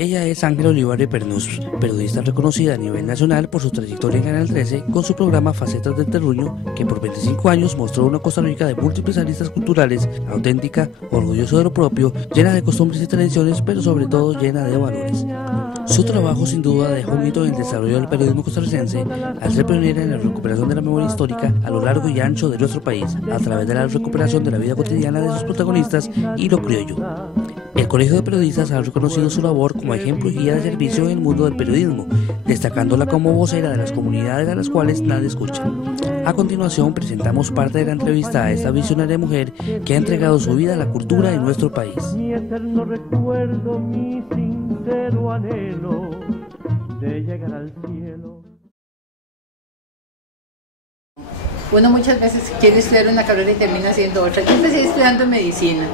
Ella es Ángela Olivares Pernús, periodista reconocida a nivel nacional por su trayectoria en Canal 13 con su programa Facetas del Terruño, que por 25 años mostró una Costa Rica de múltiples aristas culturales, auténtica, orgullosa de lo propio, llena de costumbres y tradiciones, pero sobre todo llena de valores. Su trabajo sin duda dejó un hito en el desarrollo del periodismo costarricense al ser pionera en la recuperación de la memoria histórica a lo largo y ancho de nuestro país, a través de la recuperación de la vida cotidiana de sus protagonistas y lo criollo. El Colegio de Periodistas ha reconocido su labor como ejemplo y guía de servicio en el mundo del periodismo, destacándola como vocera de las comunidades a las cuales nadie escucha. A continuación presentamos parte de la entrevista a esta visionaria mujer que ha entregado su vida a la cultura en nuestro país. Mi eterno recuerdo, mi sincero anhelo de llegar al cielo. Uno muchas veces quiere estudiar una carrera y termina haciendo otra. Yo empecé estudiando medicina.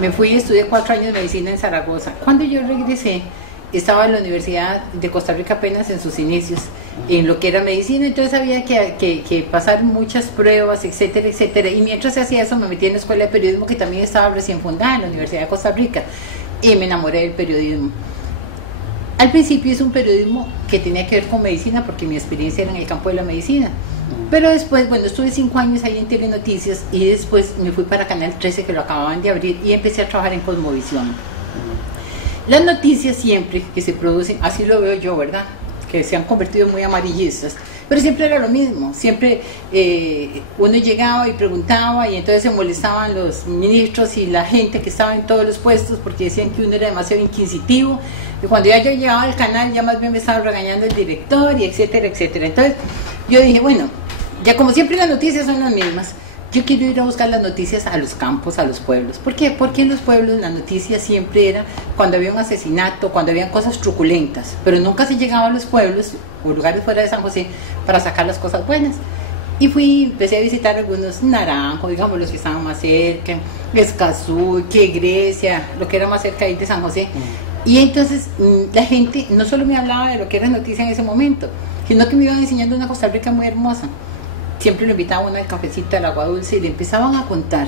Me fui y estudié 4 años de medicina en Zaragoza. Cuando yo regresé, estaba en la Universidad de Costa Rica apenas en sus inicios, en lo que era medicina, entonces había que pasar muchas pruebas, etcétera, etcétera. Y mientras se hacía eso, me metí en la Escuela de Periodismo, que también estaba recién fundada en la Universidad de Costa Rica, y me enamoré del periodismo. Al principio es un periodismo que tenía que ver con medicina, porque mi experiencia era en el campo de la medicina. Pero después, bueno, estuve 5 años ahí en Telenoticias y después me fui para Canal 13, que lo acababan de abrir, y empecé a trabajar en Cosmovisión. Las noticias siempre que se producen, así lo veo yo, ¿verdad?, que se han convertido muy amarillistas, pero siempre era lo mismo, siempre uno llegaba y preguntaba y entonces se molestaban los ministros y la gente que estaba en todos los puestos porque decían que uno era demasiado inquisitivo, y cuando ya yo llegaba al canal ya más bien me estaba regañando el director y etcétera, etcétera. Entonces yo dije, bueno, ya como siempre las noticias son las mismas, yo quiero ir a buscar las noticias a los campos, a los pueblos. ¿Por qué? Porque en los pueblos la noticia siempre era cuando había un asesinato, cuando habían cosas truculentas, pero nunca se llegaba a los pueblos o lugares fuera de San José para sacar las cosas buenas. Y empecé a visitar algunos Naranjo, digamos los que estaban más cerca, Escazú, que Grecia, lo que era más cerca ahí de San José. Y entonces la gente no solo me hablaba de lo que era noticia en ese momento, sino que me iban enseñando una Costa Rica muy hermosa. Siempre lo invitaba uno al cafecito, al agua dulce, y le empezaban a contar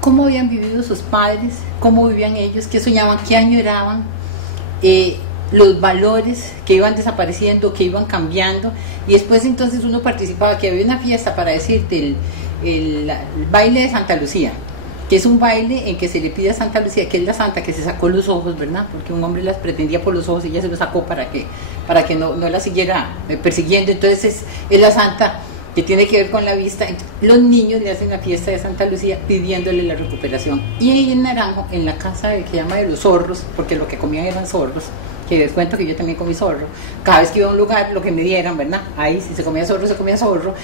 cómo habían vivido sus padres, cómo vivían ellos, qué soñaban, qué añoraban, los valores que iban desapareciendo, que iban cambiando. Y después entonces uno participaba, que había una fiesta, para decirte, el baile de Santa Lucía, que es un baile en que se le pide a Santa Lucía, que es la santa que se sacó los ojos, ¿verdad? Porque un hombre las pretendía por los ojos y ella se los sacó para que no la siguiera persiguiendo. Entonces es la santa que tiene que ver con la vista. Los niños le hacen la fiesta de Santa Lucía pidiéndole la recuperación. Y ahí en Naranjo, en la casa que llama de los zorros, porque lo que comían eran zorros, que les cuento que yo también comí zorro, cada vez que iba a un lugar, lo que me dieran, ¿verdad? Ahí si se comía zorro,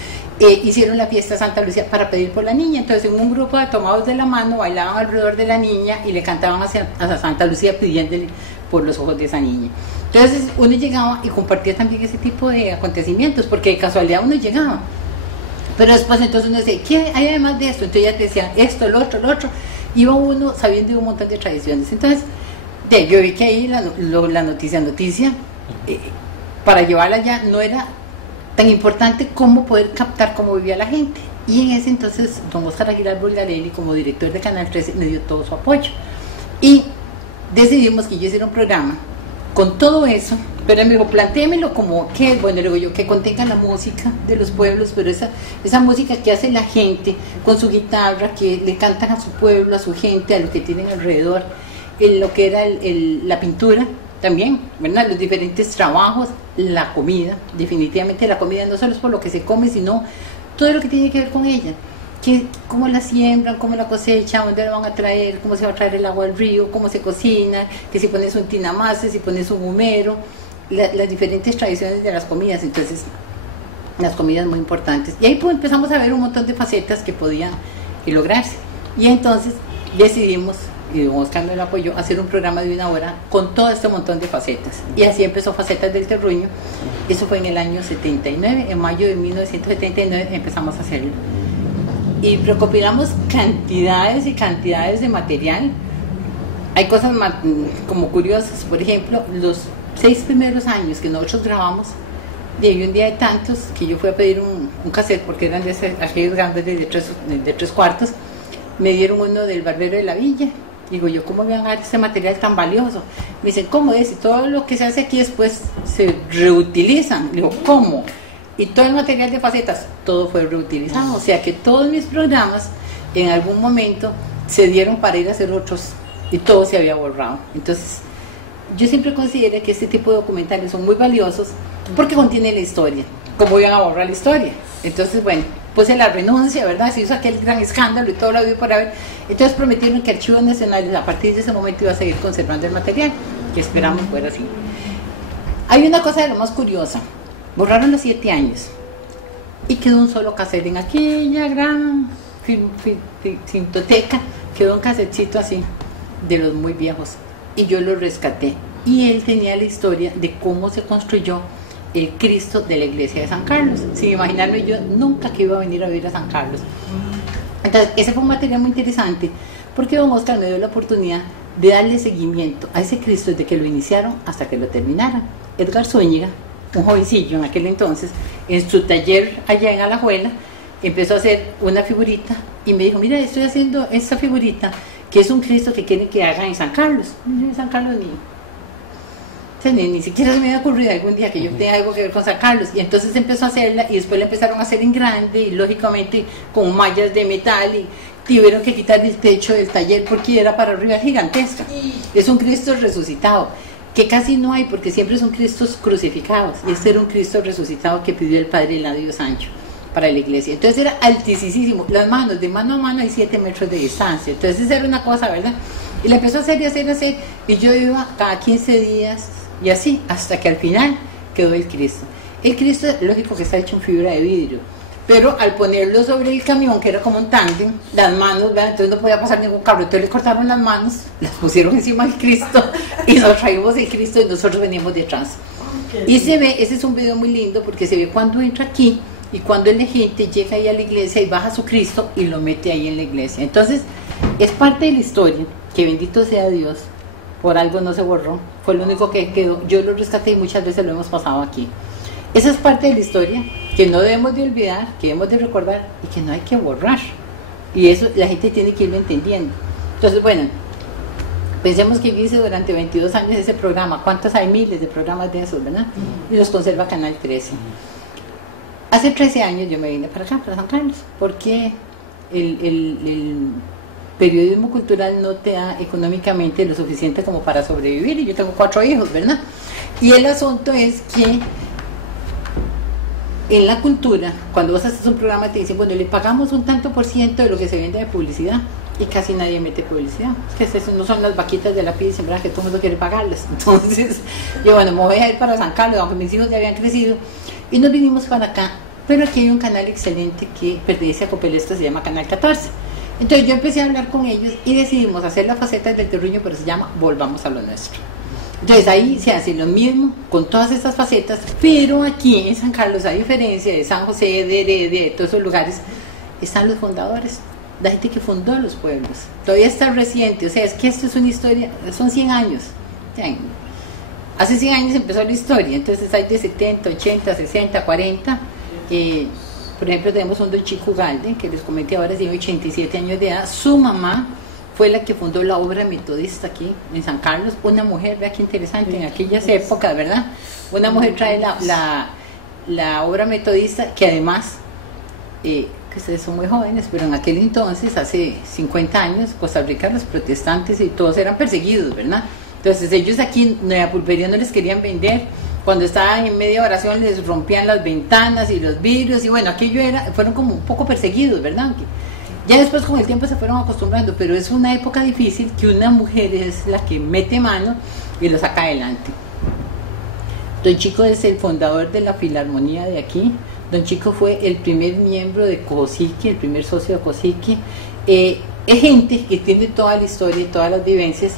hicieron la fiesta de Santa Lucía para pedir por la niña. Entonces en un grupo de tomados de la mano bailaban alrededor de la niña y le cantaban a Santa Lucía pidiéndole por los ojos de esa niña. Entonces uno llegaba y compartía también ese tipo de acontecimientos, porque de casualidad uno llegaba. Pero después entonces uno decía, ¿qué hay además de esto? Entonces ya te decían esto, lo otro. Iba uno sabiendo de un montón de tradiciones. Entonces yo vi que ahí la noticia, para llevarla allá no era tan importante como poder captar cómo vivía la gente. Y en ese entonces don Oscar Aguilar Bulgarelli, como director de Canal 13, me dio todo su apoyo. Y decidimos que yo hiciera un programa con todo eso, pero él me dijo, plantéemelo como que, bueno, le digo yo, que contenga la música de los pueblos, pero esa música que hace la gente con su guitarra, que le cantan a su pueblo, a su gente, a lo que tienen alrededor, en lo que era la pintura también, ¿verdad? Los diferentes trabajos, la comida, definitivamente la comida no solo es por lo que se come, sino todo lo que tiene que ver con ella. Cómo la siembran, cómo la cosechan, dónde la van a traer, cómo se va a traer el agua al río, cómo se cocina, que si pones un tinamase, si pones un humero, las diferentes tradiciones de las comidas. Entonces las comidas muy importantes, y ahí pues empezamos a ver un montón de facetas que podían lograrse, y entonces decidimos, y don Oscar me lo apoyó, hacer un programa de 1 hora con todo este montón de facetas, y así empezó Facetas del Terruño. Eso fue en el año 79, en mayo de 1979 empezamos a hacerlo. Y recopilamos cantidades y cantidades de material. Hay cosas como curiosas, por ejemplo, los 6 primeros años que nosotros grabamos, y hay un día de tantos que yo fui a pedir un cassette, porque eran de aquellos grandes de 3 cuartos, me dieron uno del Barbero de la Villa, Digo yo, ¿cómo me van a dar este material tan valioso? Me dicen, ¿cómo es? Y todo lo que se hace aquí después se reutilizan. Digo, ¿cómo? Y todo el material de facetas, todo fue reutilizado. O sea que todos mis programas en algún momento se dieron para ir a hacer otros y todo se había borrado. Entonces, yo siempre considero que este tipo de documentales son muy valiosos porque contienen la historia. ¿Cómo iban a borrar la historia? Entonces, bueno, puse la renuncia, ¿verdad? Se hizo aquel gran escándalo y todo lo había por haber. Entonces prometieron que Archivos Nacionales a partir de ese momento iba a seguir conservando el material, que esperamos fuera así. Hay una cosa de lo más curiosa. Borraron los 7 años y quedó un solo cassette en aquella gran cintoteca, quedó un casetcito así de los muy viejos y yo lo rescaté y él tenía la historia de cómo se construyó el Cristo de la iglesia de San Carlos, sin imaginarme yo nunca que iba a venir a vivir a San Carlos. Entonces ese fue un material muy interesante porque don Oscar me dio la oportunidad de darle seguimiento a ese Cristo desde que lo iniciaron hasta que lo terminaran. Edgar Zúñiga, un jovencillo en aquel entonces, en su taller allá en Alajuela, empezó a hacer una figurita y me dijo, mira, estoy haciendo esta figurita que es un Cristo que quieren que hagan en San Carlos. En San Carlos ni siquiera se me había ocurrido algún día que yo tenga algo que ver con San Carlos. Y entonces empezó a hacerla y después la empezaron a hacer en grande y lógicamente con mallas de metal y tuvieron que quitar el techo del taller porque era para arriba gigantesca. Es un Cristo resucitado, que casi no hay porque siempre son Cristos crucificados, y este era un Cristo resucitado que pidió el Padre Eladio Sancho para la iglesia. Entonces era altísimo, las manos, de mano a mano hay 7 metros de distancia, entonces era una cosa, ¿verdad? Y la empezó a hacer y hacer, y yo iba cada 15 días y así, hasta que al final quedó el Cristo. El Cristo, lógico que está hecho en fibra de vidrio, pero al ponerlo sobre el camión, que era como un tándem, las manos, ¿verdad? Entonces no podía pasar ningún carro, entonces le cortaron las manos, las pusieron encima del Cristo y nos traímos el Cristo y nosotros veníamos detrás. Y se ve, ese es un video muy lindo porque se ve cuando entra aquí y cuando el gente llega ahí a la iglesia y baja su Cristo y lo mete ahí en la iglesia. Entonces es parte de la historia, que bendito sea Dios, por algo no se borró, fue lo único que quedó. Yo lo rescaté y muchas veces lo hemos pasado aquí. Esa es parte de la historia que no debemos de olvidar, que debemos de recordar y que no hay que borrar. Y eso la gente tiene que irlo entendiendo. Entonces, bueno, pensemos que yo hice durante 22 años ese programa. ¿Cuántos hay? Miles de programas de esos, ¿verdad? Y los conserva Canal 13. Hace 13 años yo me vine para acá, para San Carlos, porque el periodismo cultural no te da económicamente lo suficiente como para sobrevivir, y yo tengo 4 hijos, ¿verdad? Y el asunto es que en la cultura, cuando vos haces un programa te dicen, bueno, le pagamos un tanto por ciento de lo que se vende de publicidad, y casi nadie mete publicidad. Es que eso no son las vaquitas de la pizza, ¿verdad? Que todo el mundo quiere pagarlas. Entonces yo, bueno, me voy a ir para San Carlos, aunque mis hijos ya habían crecido, y nos vinimos para acá. Pero aquí hay un canal excelente que pertenece a Copelesta, se llama Canal 14. Entonces yo empecé a hablar con ellos y decidimos hacer la faceta del terruño, pero se llama Volvamos a lo Nuestro. Entonces ahí se hace lo mismo con todas estas facetas, pero aquí en San Carlos, a diferencia de San José, de Heredia, de todos esos lugares, están los fundadores, la gente que fundó los pueblos. Todavía está reciente, o sea, es que esto es una historia, son 100 años. Hace 100 años empezó la historia, entonces hay de 70, 80, 60, 40. Por ejemplo, tenemos un don Chico Galde, que les comenté ahora, tiene 87 años de edad. Su mamá fue la que fundó la obra metodista aquí en San Carlos. Una mujer, vea qué interesante, en aquellas épocas, ¿verdad? Una mujer trae la obra metodista, que además, que ustedes son muy jóvenes, pero en aquel entonces, hace 50 años, Costa Rica, los protestantes y todos eran perseguidos, ¿verdad? Entonces ellos aquí en la pulpería no les querían vender. Cuando estaban en media oración les rompían las ventanas y los vidrios, y bueno, aquello fueron como un poco perseguidos, ¿verdad? Ya después con el tiempo se fueron acostumbrando, pero es una época difícil que una mujer es la que mete mano y lo saca adelante. Don Chico es el fundador de la Filarmonía de aquí. Don Chico fue el primer miembro de Cosique, el primer socio de Cosique. Es gente que tiene toda la historia y todas las vivencias.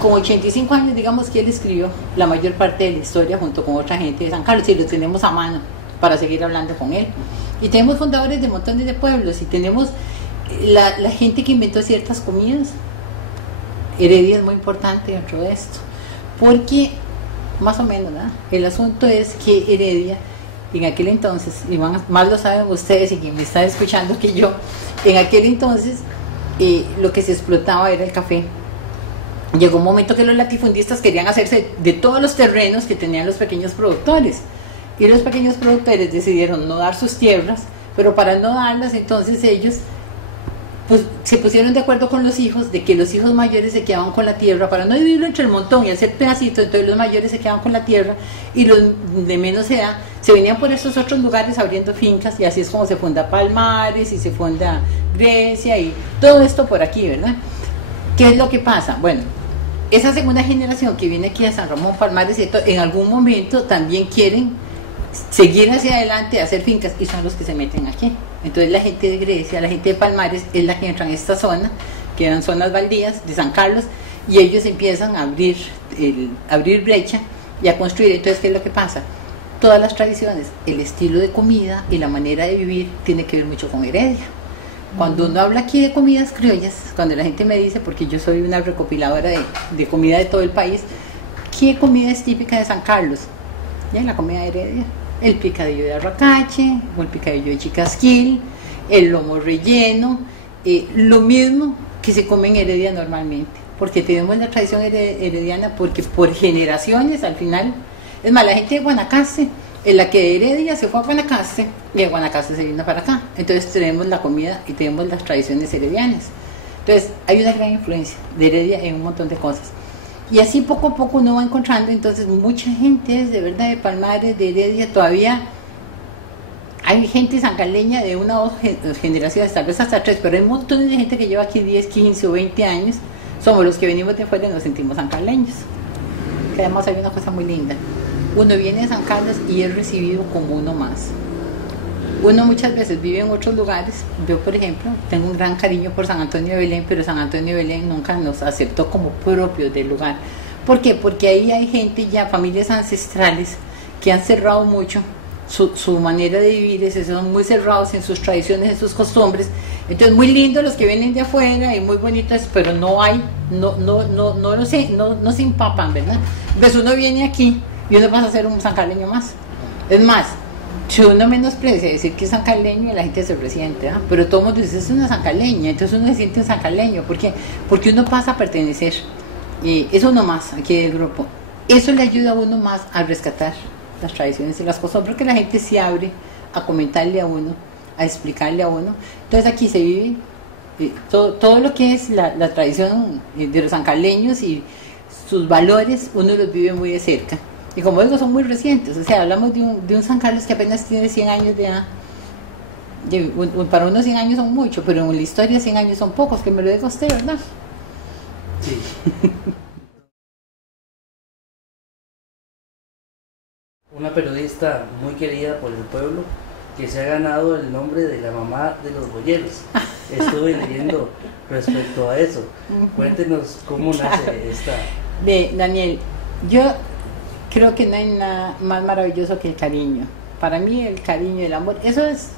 Con 85 años, digamos que él escribió la mayor parte de la historia junto con otra gente de San Carlos, y lo tenemos a mano para seguir hablando con él. Y tenemos fundadores de montones de pueblos, y tenemos la gente que inventó ciertas comidas. Heredia es muy importante dentro de esto, porque más o menos, ¿verdad? El asunto es que Heredia, en aquel entonces, y más lo saben ustedes y quien me está escuchando que yo, en aquel entonces lo que se explotaba era el café. Llegó un momento que los latifundistas querían hacerse de todos los terrenos que tenían los pequeños productores, y los pequeños productores decidieron no dar sus tierras, pero para no darlas, entonces ellos pues se pusieron de acuerdo con los hijos de que los hijos mayores se quedaban con la tierra para no dividirlo entre el montón y hacer pedacitos. Entonces los mayores se quedaban con la tierra y los de menos edad se venían por estos otros lugares abriendo fincas, y así es como se funda Palmares y se funda Grecia y todo esto por aquí, ¿verdad? ¿Qué es lo que pasa? Bueno, esa segunda generación que viene aquí a San Ramón, Palmares, en algún momento también quieren seguir hacia adelante, hacer fincas, y son los que se meten aquí. Entonces la gente de Grecia, la gente de Palmares es la que entra en esta zona, que eran zonas baldías de San Carlos, y ellos empiezan a abrir brecha y a construir. Entonces, ¿qué es lo que pasa? Todas las tradiciones, el estilo de comida y la manera de vivir tiene que ver mucho con Heredia. Cuando uno habla aquí de comidas criollas, cuando la gente me dice, porque yo soy una recopiladora de comida de todo el país, ¿qué comida es típica de San Carlos? Ya, la comida de Heredia. El picadillo de arracache, o el picadillo de chicasquil, el lomo relleno, lo mismo que se come en Heredia normalmente, porque tenemos la tradición herediana, porque por generaciones al final, es más, la gente de Guanacaste, en la que de Heredia se fue a Guanacaste, y de Guanacaste se vino para acá, entonces tenemos la comida y tenemos las tradiciones heredianas. Entonces hay una gran influencia de Heredia en un montón de cosas. Y así poco a poco uno va encontrando, entonces mucha gente es de verdad de Palmares, de Heredia, todavía hay gente sancarleña de una o dos generaciones, tal vez hasta 3, pero hay un montón de gente que lleva aquí 10, 15 o 20 años, somos los que venimos de fuera y nos sentimos sancarleños. Que además hay una cosa muy linda, uno viene de San Carlos y es recibido como uno más. Uno muchas veces vive en otros lugares. Yo, por ejemplo, tengo un gran cariño por San Antonio de Belén, pero San Antonio de Belén nunca nos aceptó como propios del lugar. ¿Por qué? Porque ahí hay gente ya, familias ancestrales, que han cerrado mucho su manera de vivir, son muy cerrados en sus tradiciones, en sus costumbres. Entonces, muy lindo los que vienen de afuera y muy bonitos, pero no se empapan, ¿verdad? Pues uno viene aquí y uno pasa a ser un sancarleño más. Es más, si uno menosprecia decir que es sancarleño, la gente se resiente, ¿eh? Pero todo el mundo dice, es una sancarleña, entonces uno se siente un sancarleño. ¿Por qué? Porque uno pasa a pertenecer. Es uno más aquí del grupo. Eso le ayuda a uno más a rescatar las tradiciones y las costumbres, porque la gente se abre a comentarle a uno, a explicarle a uno. Entonces aquí se vive todo lo que es la tradición de los sancarleños y sus valores, uno los vive muy de cerca. Y como digo, son muy recientes, o sea, hablamos de un San Carlos que apenas tiene 100 años de edad. Para unos 100 años son mucho, pero en la historia 100 años son pocos, que me lo diga usted, ¿verdad? Sí. Una periodista muy querida por el pueblo, que se ha ganado el nombre de la mamá de los boyeros. Estuve leyendo respecto a eso. Cuéntenos cómo nace esta... Daniel, yo creo que no hay nada más maravilloso que el cariño. Para mí el cariño y el amor, eso es...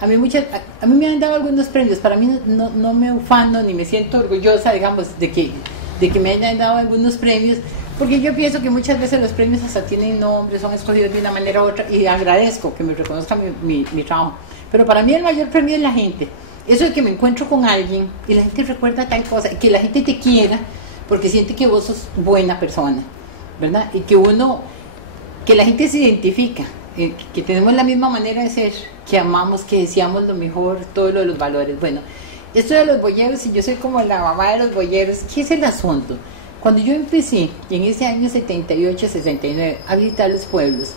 A mí me han dado algunos premios, para mí no me ufano ni me siento orgullosa, digamos, de que me hayan dado algunos premios, porque yo pienso que muchas veces los premios hasta tienen nombre, son escogidos de una manera u otra, y agradezco que me reconozcan mi trabajo. Pero para mí el mayor premio es la gente. Eso de que me encuentro con alguien y la gente recuerda tal cosa, y que la gente te quiera porque siente que vos sos buena persona, ¿verdad? Y que la gente se identifica, que tenemos la misma manera de ser, que amamos, que deseamos lo mejor, todo lo de los valores. Bueno, esto de los boyeros, y yo soy como la mamá de los boyeros, ¿qué es el asunto? Cuando yo empecé, en ese año 78, 69, a visitar los pueblos,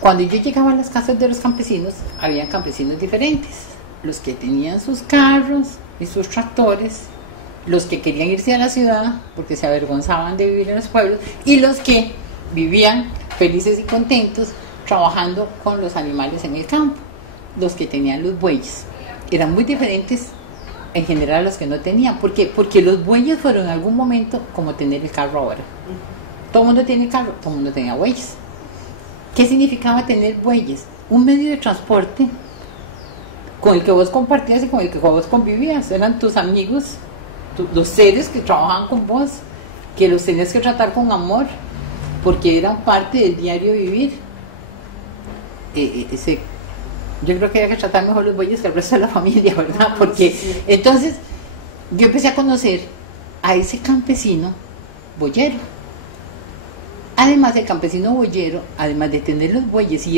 cuando yo llegaba a las casas de los campesinos, había campesinos diferentes, los que tenían sus carros y sus tractores, los que querían irse a la ciudad porque se avergonzaban de vivir en los pueblos, y los que vivían felices y contentos trabajando con los animales en el campo, los que tenían los bueyes. Eran muy diferentes en general a los que no tenían. ¿Por qué? Porque los bueyes fueron en algún momento como tener el carro ahora. Todo el mundo tiene carro, todo el mundo tenía bueyes. ¿Qué significaba tener bueyes? Un medio de transporte con el que vos compartías y con el que vos convivías. Eran tus amigos, los seres que trabajaban con vos, que los tenías que tratar con amor, porque eran parte del diario vivir. Yo creo que había que tratar mejor los bueyes que el resto de la familia, ¿verdad? Porque entonces yo empecé a conocer a ese campesino boyero. Además, el campesino boyero, además de tener los bueyes y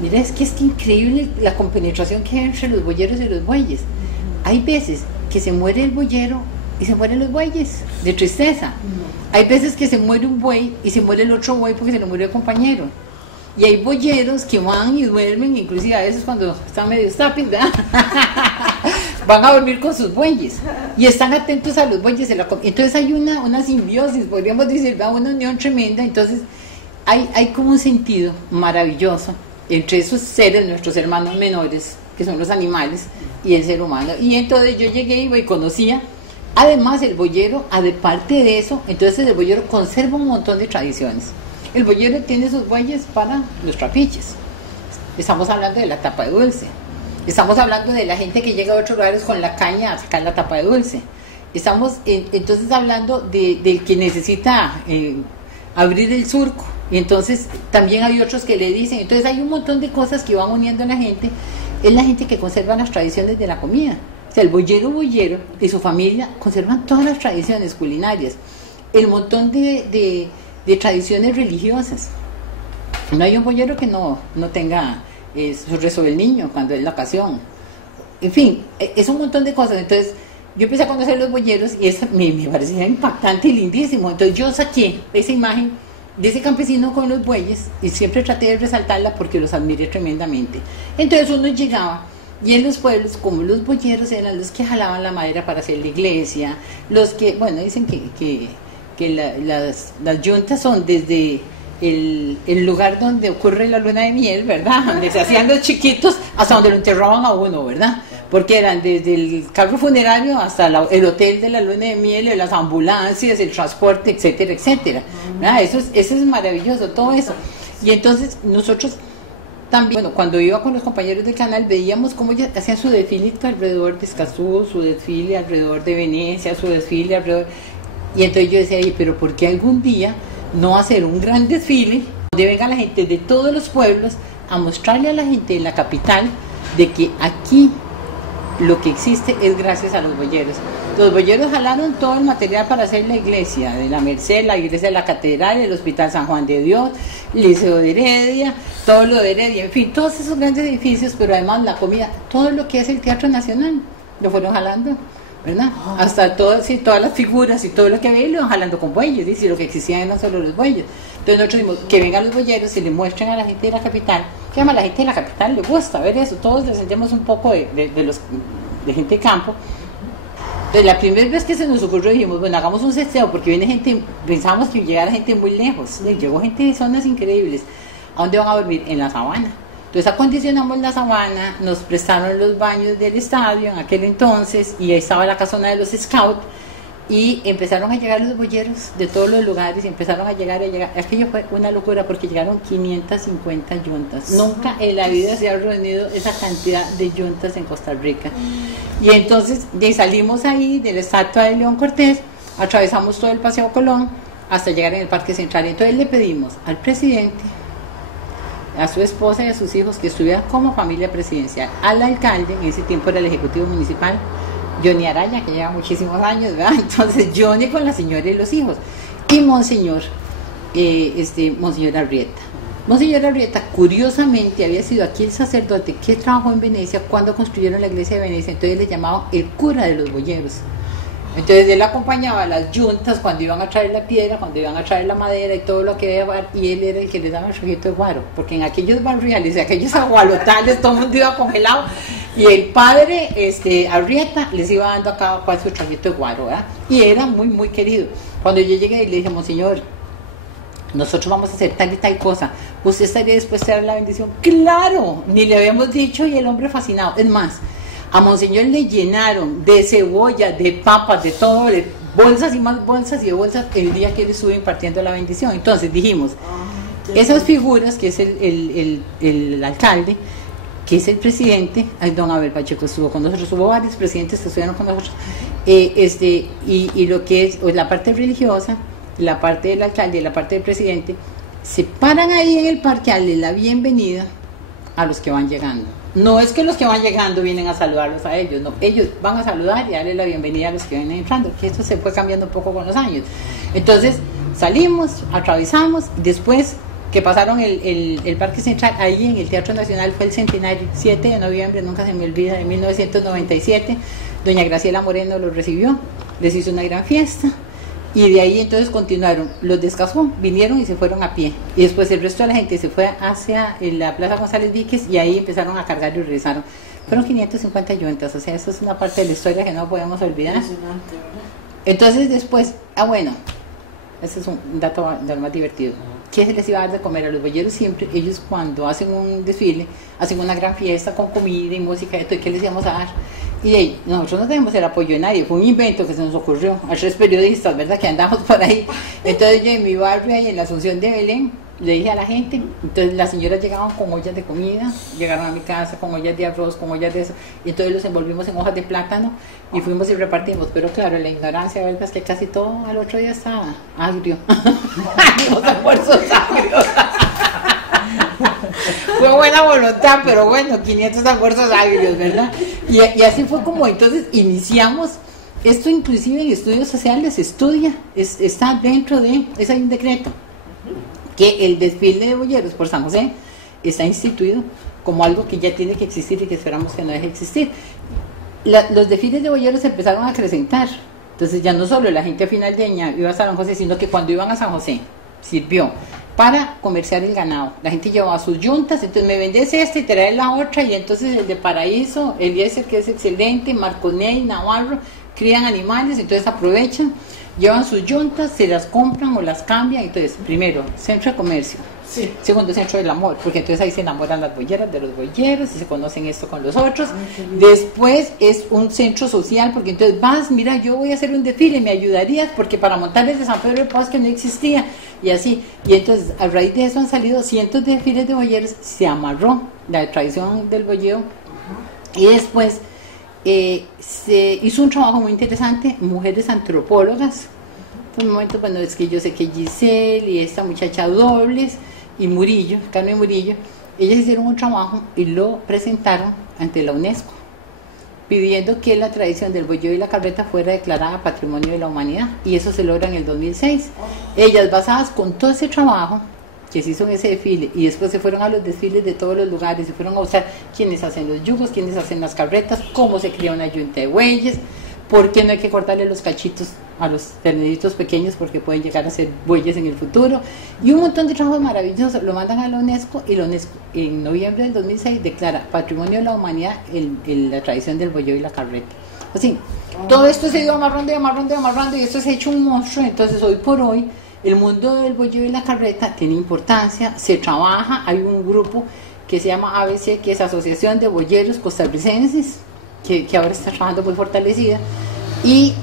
mira, es que increíble la compenetración que hay entre los boyeros y los bueyes. Hay veces que se muere el boyero y se mueren los bueyes de tristeza. Hay veces que se muere un buey y se muere el otro buey porque se le murió el compañero. Y hay boyeros que van y duermen, inclusive a veces cuando están medio tapping, van a dormir con sus bueyes y están atentos a los bueyes. Entonces hay una simbiosis, podríamos decir, una unión tremenda. Entonces hay como un sentido maravilloso entre esos seres, nuestros hermanos menores, que son los animales, y el ser humano. Y entonces yo llegué y conocía, además el boyero, aparte de eso, entonces el boyero conserva un montón de tradiciones. El boyero tiene sus bueyes para los trapiches. Estamos hablando de la tapa de dulce. Estamos hablando de la gente que llega a otros lugares con la caña a sacar la tapa de dulce. Estamos entonces hablando del que necesita abrir el surco. Y entonces también hay otros que le dicen. Entonces hay un montón de cosas que van uniendo a la gente. Es la gente que conserva las tradiciones de la comida. O sea, el boyero y su familia conservan todas las tradiciones culinarias. El montón de tradiciones religiosas. No hay un boyero que no tenga su rezo del niño cuando es la ocasión. En fin, es un montón de cosas. Entonces yo empecé a conocer los boyeros y me parecía impactante y lindísimo. Entonces yo saqué esa imagen de ese campesino con los bueyes y siempre traté de resaltarla porque los admiré tremendamente. Entonces uno llegaba y en los pueblos, como los boyeros eran los que jalaban la madera para hacer la iglesia, los que, bueno, dicen que las yuntas son desde el lugar donde ocurre la luna de miel, ¿verdad? Donde se hacían los chiquitos hasta donde lo enterraban a uno, ¿verdad? Porque eran desde el carro funerario hasta el hotel de la luna de miel, las ambulancias, el transporte, etcétera, etcétera. ¿Verdad? Eso es maravilloso, todo eso. Y entonces nosotros también, bueno, cuando iba con los compañeros del canal, veíamos cómo ellos hacían su desfile alrededor de Escazú, su desfile alrededor de Venecia, su desfile alrededor. Y entonces yo decía, pero ¿por qué algún día no hacer un gran desfile donde venga la gente de todos los pueblos a mostrarle a la gente de la capital de que aquí lo que existe es gracias a los boyeros? Los boyeros jalaron todo el material para hacer la iglesia de la Merced, la iglesia de la Catedral, el Hospital San Juan de Dios, el Liceo de Heredia, todo lo de Heredia, en fin, todos esos grandes edificios, pero además la comida, todo lo que es el Teatro Nacional, lo fueron jalando, ¿verdad? Hasta todas las figuras y todo lo que había lo iban jalando con bueyes, y si lo que existían eran solo los bueyes. Entonces nosotros dijimos que vengan los boyeros y le muestren a la gente de la capital, que además a la gente de la capital le gusta ver eso, todos le sentimos un poco de gente de campo. Entonces la primera vez que se nos ocurrió dijimos, bueno, hagamos un cesteo, porque viene gente, pensábamos que llegara gente muy lejos, llegó gente de zonas increíbles. ¿A dónde van a dormir? En la sabana. Entonces acondicionamos la sabana, nos prestaron los baños del estadio en aquel entonces, y ahí estaba la casona de los scouts, y empezaron a llegar los boyeros de todos los lugares, y empezaron a llegar. Aquello fue una locura porque llegaron 550 yuntas. Nunca en la vida se ha reunido esa cantidad de yuntas en Costa Rica. Y entonces salimos ahí de la estatua de León Cortés, atravesamos todo el Paseo Colón hasta llegar en el Parque Central. Entonces le pedimos al presidente, a su esposa y a sus hijos que estuvieran como familia presidencial, al alcalde, en ese tiempo era el Ejecutivo Municipal, Johnny Araya, que lleva muchísimos años, ¿verdad? Entonces Johnny con la señora y los hijos, y Monseñor Arrieta. Monseñor Arrieta, curiosamente, había sido aquí el sacerdote que trabajó en Venecia cuando construyeron la iglesia de Venecia, entonces le llamaban el cura de los boyeros. Entonces él acompañaba a las yuntas cuando iban a traer la piedra, cuando iban a traer la madera y todo lo que iba a llevar, y él era el que les daba el rojito de guaro, porque en aquellos barriales, en aquellos agualotales, todo el mundo iba congelado, y el padre Arrieta les iba dando a cada cual su rojito de guaro, ¿verdad? Y era muy, muy querido. Cuando yo llegué y le dije, Monseñor, nosotros vamos a hacer tal y tal cosa, ¿usted estaría dispuesto a dar la bendición? ¡Claro! Ni le habíamos dicho, y el hombre fascinado. Es más, a Monseñor le llenaron de cebolla, de papas, de todo, de bolsas y más bolsas y de bolsas el día que él estuvo impartiendo la bendición. Entonces dijimos, esas figuras, que es el alcalde, que es el presidente, don Abel Pacheco estuvo con nosotros, hubo varios presidentes que estuvieron con nosotros, y lo que es la parte religiosa, la parte del alcalde y la parte del presidente, se paran ahí en el parque a darle la bienvenida a los que van llegando. No es que los que van llegando vienen a saludarlos a ellos, no, ellos van a saludar y darle la bienvenida a los que vienen entrando, que esto se fue cambiando un poco con los años. Entonces salimos, atravesamos, después que pasaron el Parque Central, ahí en el Teatro Nacional fue el centenario, 7 de noviembre, nunca se me olvida, de 1997, doña Graciela Moreno los recibió, les hizo una gran fiesta, y de ahí entonces continuaron, los de Escazú vinieron y se fueron a pie, y después el resto de la gente se fue hacia la Plaza González Víquez, y ahí empezaron a cargar y regresaron. Fueron 550 llantas, o sea, eso es una parte de la historia que no podemos olvidar. Entonces después, bueno, ese es un dato de lo más divertido. ¿Qué se les iba a dar de comer a los boyeros? Siempre ellos cuando hacen un desfile, hacen una gran fiesta con comida y música y todo, ¿qué les íbamos a dar? Y ahí, nosotros no tenemos el apoyo de nadie, fue un invento que se nos ocurrió a 3 periodistas, ¿verdad? Que andamos por ahí. Entonces yo en mi barrio, ahí en la Asunción de Belén, le dije a la gente, entonces las señoras llegaban con ollas de comida, llegaron a mi casa con ollas de arroz, con ollas de eso, y entonces los envolvimos en hojas de plátano y fuimos y repartimos, pero claro, la ignorancia, ¿verdad? Es que casi todo al otro día estaba agrio, los almuerzos agrios. Fue buena voluntad, pero bueno, 500 almuerzos agrios, ¿verdad? Y así fue como entonces iniciamos. Esto inclusive en estudios sociales se estudia, está dentro de, es hay un decreto, que el desfile de boyeros por San José está instituido como algo que ya tiene que existir y que esperamos que no deje de existir. Los desfiles de boyeros empezaron a acrecentar, entonces ya no solo la gente finaldeña iba a San José, sino que cuando iban a San José sirvió para comerciar el ganado. La gente llevaba sus yuntas, entonces me vendes esta y te traes la otra, y entonces el de Paraíso, Eliezer, que es excelente, Marconey, Navarro, crían animales, entonces aprovechan, llevan sus yuntas, se las compran o las cambian. Entonces, primero, centro de comercio. Sí. Segundo, centro del amor, porque entonces ahí se enamoran las boyeras de los boyeros y se conocen esto con los otros. Después es un centro social, porque entonces vas, mira, yo voy a hacer un desfile, me ayudarías, porque para montarles de San Pedro de Paz que no existía, y así. Y entonces, a raíz de eso han salido cientos de desfiles de boyeros, se amarró la tradición del boyero, y después se hizo un trabajo muy interesante, mujeres antropólogas. Fue un momento, bueno, es que yo sé que Giselle y esta muchacha Dobles y Murillo, Carmen Murillo, ellas hicieron un trabajo y lo presentaron ante la UNESCO, pidiendo que la tradición del boyero y la carreta fuera declarada Patrimonio de la Humanidad, y eso se logra en el 2006. Ellas, basadas con todo ese trabajo que se hizo en ese desfile, y después se fueron a los desfiles de todos los lugares, se fueron a buscar quiénes hacen los yugos, quiénes hacen las carretas, cómo se cría una yunta de bueyes, por qué no hay que cortarle los cachitos a los terneritos pequeños porque pueden llegar a ser bueyes en el futuro, y un montón de trabajos maravillosos. Lo mandan a la UNESCO, y la UNESCO en noviembre del 2006 declara Patrimonio de la Humanidad la tradición del boyero y la carreta. Así, todo esto se ha ido amarrando y amarrando y amarrando, y esto se ha hecho un monstruo. Entonces hoy por hoy el mundo del boyero y la carreta tiene importancia, se trabaja, hay un grupo que se llama ABC, que es Asociación de Boyeros Costarricenses, que ahora está trabajando muy fortalecida, y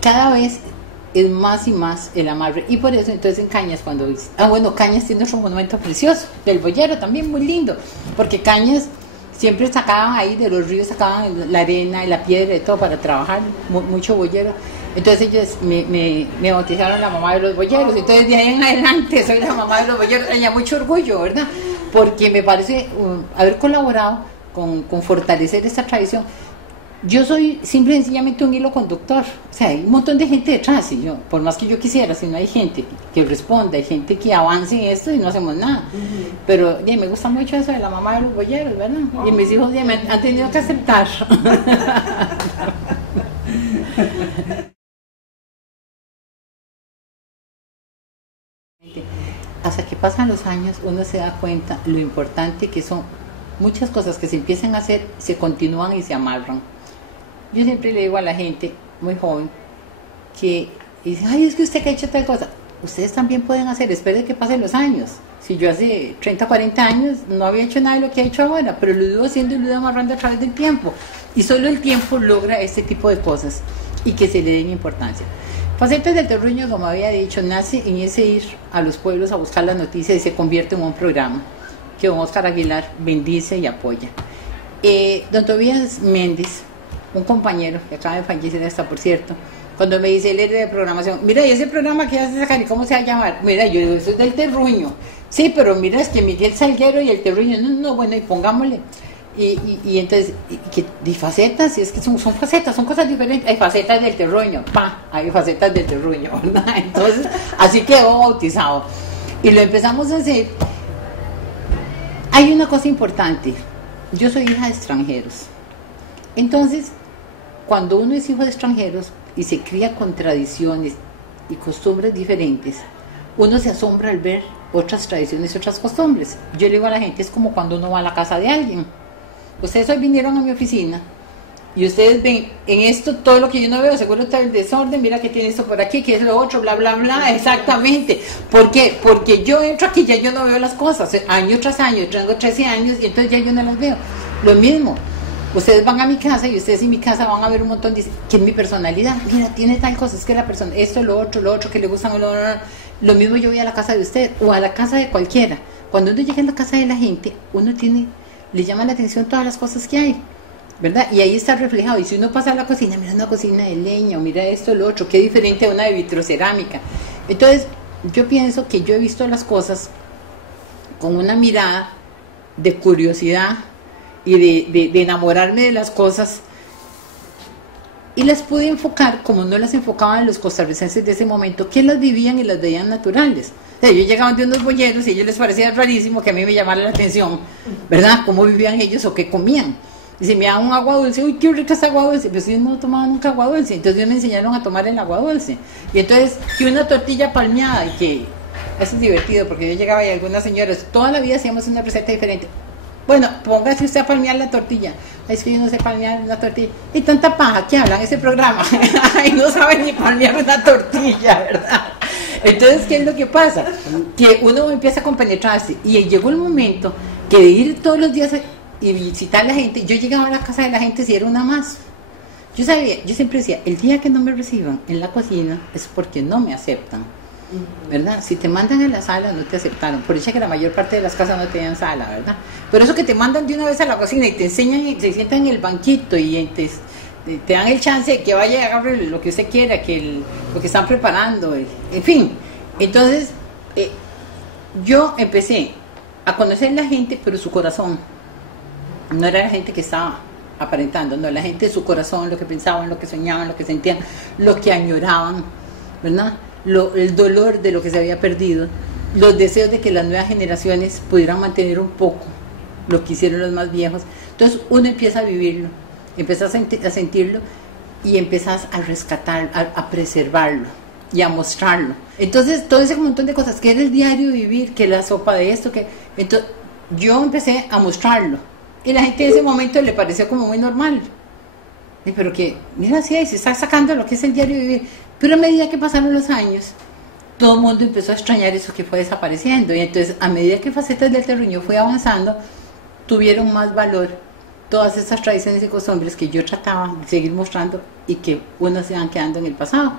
cada vez es más y más el amarre, y por eso entonces en Cañas, cuando Cañas tiene otro monumento precioso del boyero también muy lindo, porque Cañas siempre sacaban ahí de los ríos, sacaban la arena y la piedra y todo para trabajar, mucho boyero. Entonces ellos me bautizaron la mamá de los boyeros, entonces de ahí en adelante soy la mamá de los boyeros. Tenía mucho orgullo, ¿verdad? Porque me parece haber colaborado con fortalecer esta tradición. Yo soy simple y sencillamente un hilo conductor, o sea, hay un montón de gente detrás, y yo, por más que yo quisiera, si no hay gente que responda, hay gente que avance en esto y no hacemos nada. Pero me gusta mucho eso de la mamá de los boyeros, ¿verdad? Y mis hijos me han tenido que aceptar. Hasta que pasan los años uno se da cuenta lo importante que son muchas cosas que se empiezan a hacer, se continúan y se amarran. Yo siempre le digo a la gente muy joven que dice, ay, es que usted que ha hecho tal cosa, ustedes también pueden hacer, espere que pasen los años. Si yo hace 30, 40 años no había hecho nada de lo que he hecho ahora, pero lo iba haciendo y lo iba amarrando a través del tiempo, y solo el tiempo logra este tipo de cosas y que se le den importancia. Facetas del Terruño, como había dicho, nace en ese ir a los pueblos a buscar las noticias y se convierte en un programa que don Óscar Aguilar bendice y apoya. Don Tobías Méndez, un compañero que acaba de fallecer hasta, por cierto, cuando me dice el héroe de programación, mira, ¿y ese programa que vas a sacar y cómo se va a llamar? Mira, yo digo, eso es del Terruño. Sí, pero mira, es que Miguel Salguero y el Terruño, no, bueno, y pongámosle. Y entonces, y facetas, y es que son facetas, son cosas diferentes. Hay facetas del terruño, hay facetas del terruño, ¿verdad? Entonces, así quedó bautizado. Y lo empezamos a hacer. Hay una cosa importante, yo soy hija de extranjeros. Entonces, cuando uno es hijo de extranjeros y se cría con tradiciones y costumbres diferentes, uno se asombra al ver otras tradiciones y otras costumbres. Yo le digo a la gente, es como cuando uno va a la casa de alguien. Ustedes hoy vinieron a mi oficina y ustedes ven en esto todo lo que yo no veo, seguro está el desorden, mira que tiene esto por aquí, que es lo otro, bla, bla, bla, exactamente. ¿Por qué? Porque yo entro aquí, ya yo no veo las cosas, año tras año, tengo 13 años y entonces ya yo no las veo. Lo mismo, ustedes van a mi casa y ustedes en mi casa van a ver un montón de, que es mi personalidad, mira, tiene tal cosa, es que la persona, esto, lo otro, que le gustan, lo mismo yo voy a la casa de usted o a la casa de cualquiera. Cuando uno llega a la casa de la gente, le llama la atención todas las cosas que hay, ¿verdad? Y ahí está reflejado. Y si uno pasa a la cocina, mira una cocina de leña, o mira esto, lo otro, qué diferente a una de vitrocerámica. Entonces, yo pienso que yo he visto las cosas con una mirada de curiosidad y de enamorarme de las cosas, y las pude enfocar como no las enfocaban los costarricenses de ese momento, que las vivían y las veían naturales. O sea, ellos llegaban de unos boyeros y a ellos les parecía rarísimo que a mí me llamara la atención, ¿verdad? Cómo vivían ellos o qué comían. Y si me daban un agua dulce, uy, qué rica esa agua dulce, pues yo no tomaba nunca agua dulce, entonces ellos me enseñaron a tomar el agua dulce. Y entonces, que una tortilla palmeada, y que eso es divertido, porque yo llegaba y algunas señoras, toda la vida hacíamos una receta diferente. Bueno, póngase usted a palmear la tortilla. Es que yo no sé palmear una tortilla. Y tanta paja que hablan ese programa. Y no saben ni palmear una tortilla, ¿verdad? Entonces, ¿qué es lo que pasa? Que uno empieza a compenetrarse. Y llegó el momento que de ir todos los días y visitar a la gente, yo llegaba a la casa de la gente si era una más. Yo siempre decía, el día que no me reciban en la cocina es porque no me aceptan, ¿verdad? Si te mandan a la sala no te aceptaron, por eso que la mayor parte de las casas no tenían sala, ¿verdad? Pero eso que te mandan de una vez a la cocina y te enseñan, se sientan en el banquito y te dan el chance de que vaya y agarre lo que usted quiera, lo que están preparando, en fin. Entonces, yo empecé a conocer la gente, pero su corazón. No era la gente que estaba aparentando, no, la gente de su corazón, lo que pensaban, lo que soñaban, lo que sentían, lo que añoraban, ¿verdad? El dolor de lo que se había perdido, los deseos de que las nuevas generaciones pudieran mantener un poco lo que hicieron los más viejos. Entonces uno empieza a vivirlo, empieza a sentirlo y empiezas a rescatarlo, a preservarlo y a mostrarlo. Entonces todo ese montón de cosas que era el diario vivir, que la sopa de esto, entonces yo empecé a mostrarlo y la gente en ese momento le pareció como muy normal. Pero que, mira, sí, se está sacando lo que es el diario vivir. Pero a medida que pasaron los años, todo el mundo empezó a extrañar eso que fue desapareciendo. Y entonces, a medida que Facetas del Terruño fue avanzando, tuvieron más valor todas esas tradiciones y costumbres que yo trataba de seguir mostrando y que unas se van quedando en el pasado.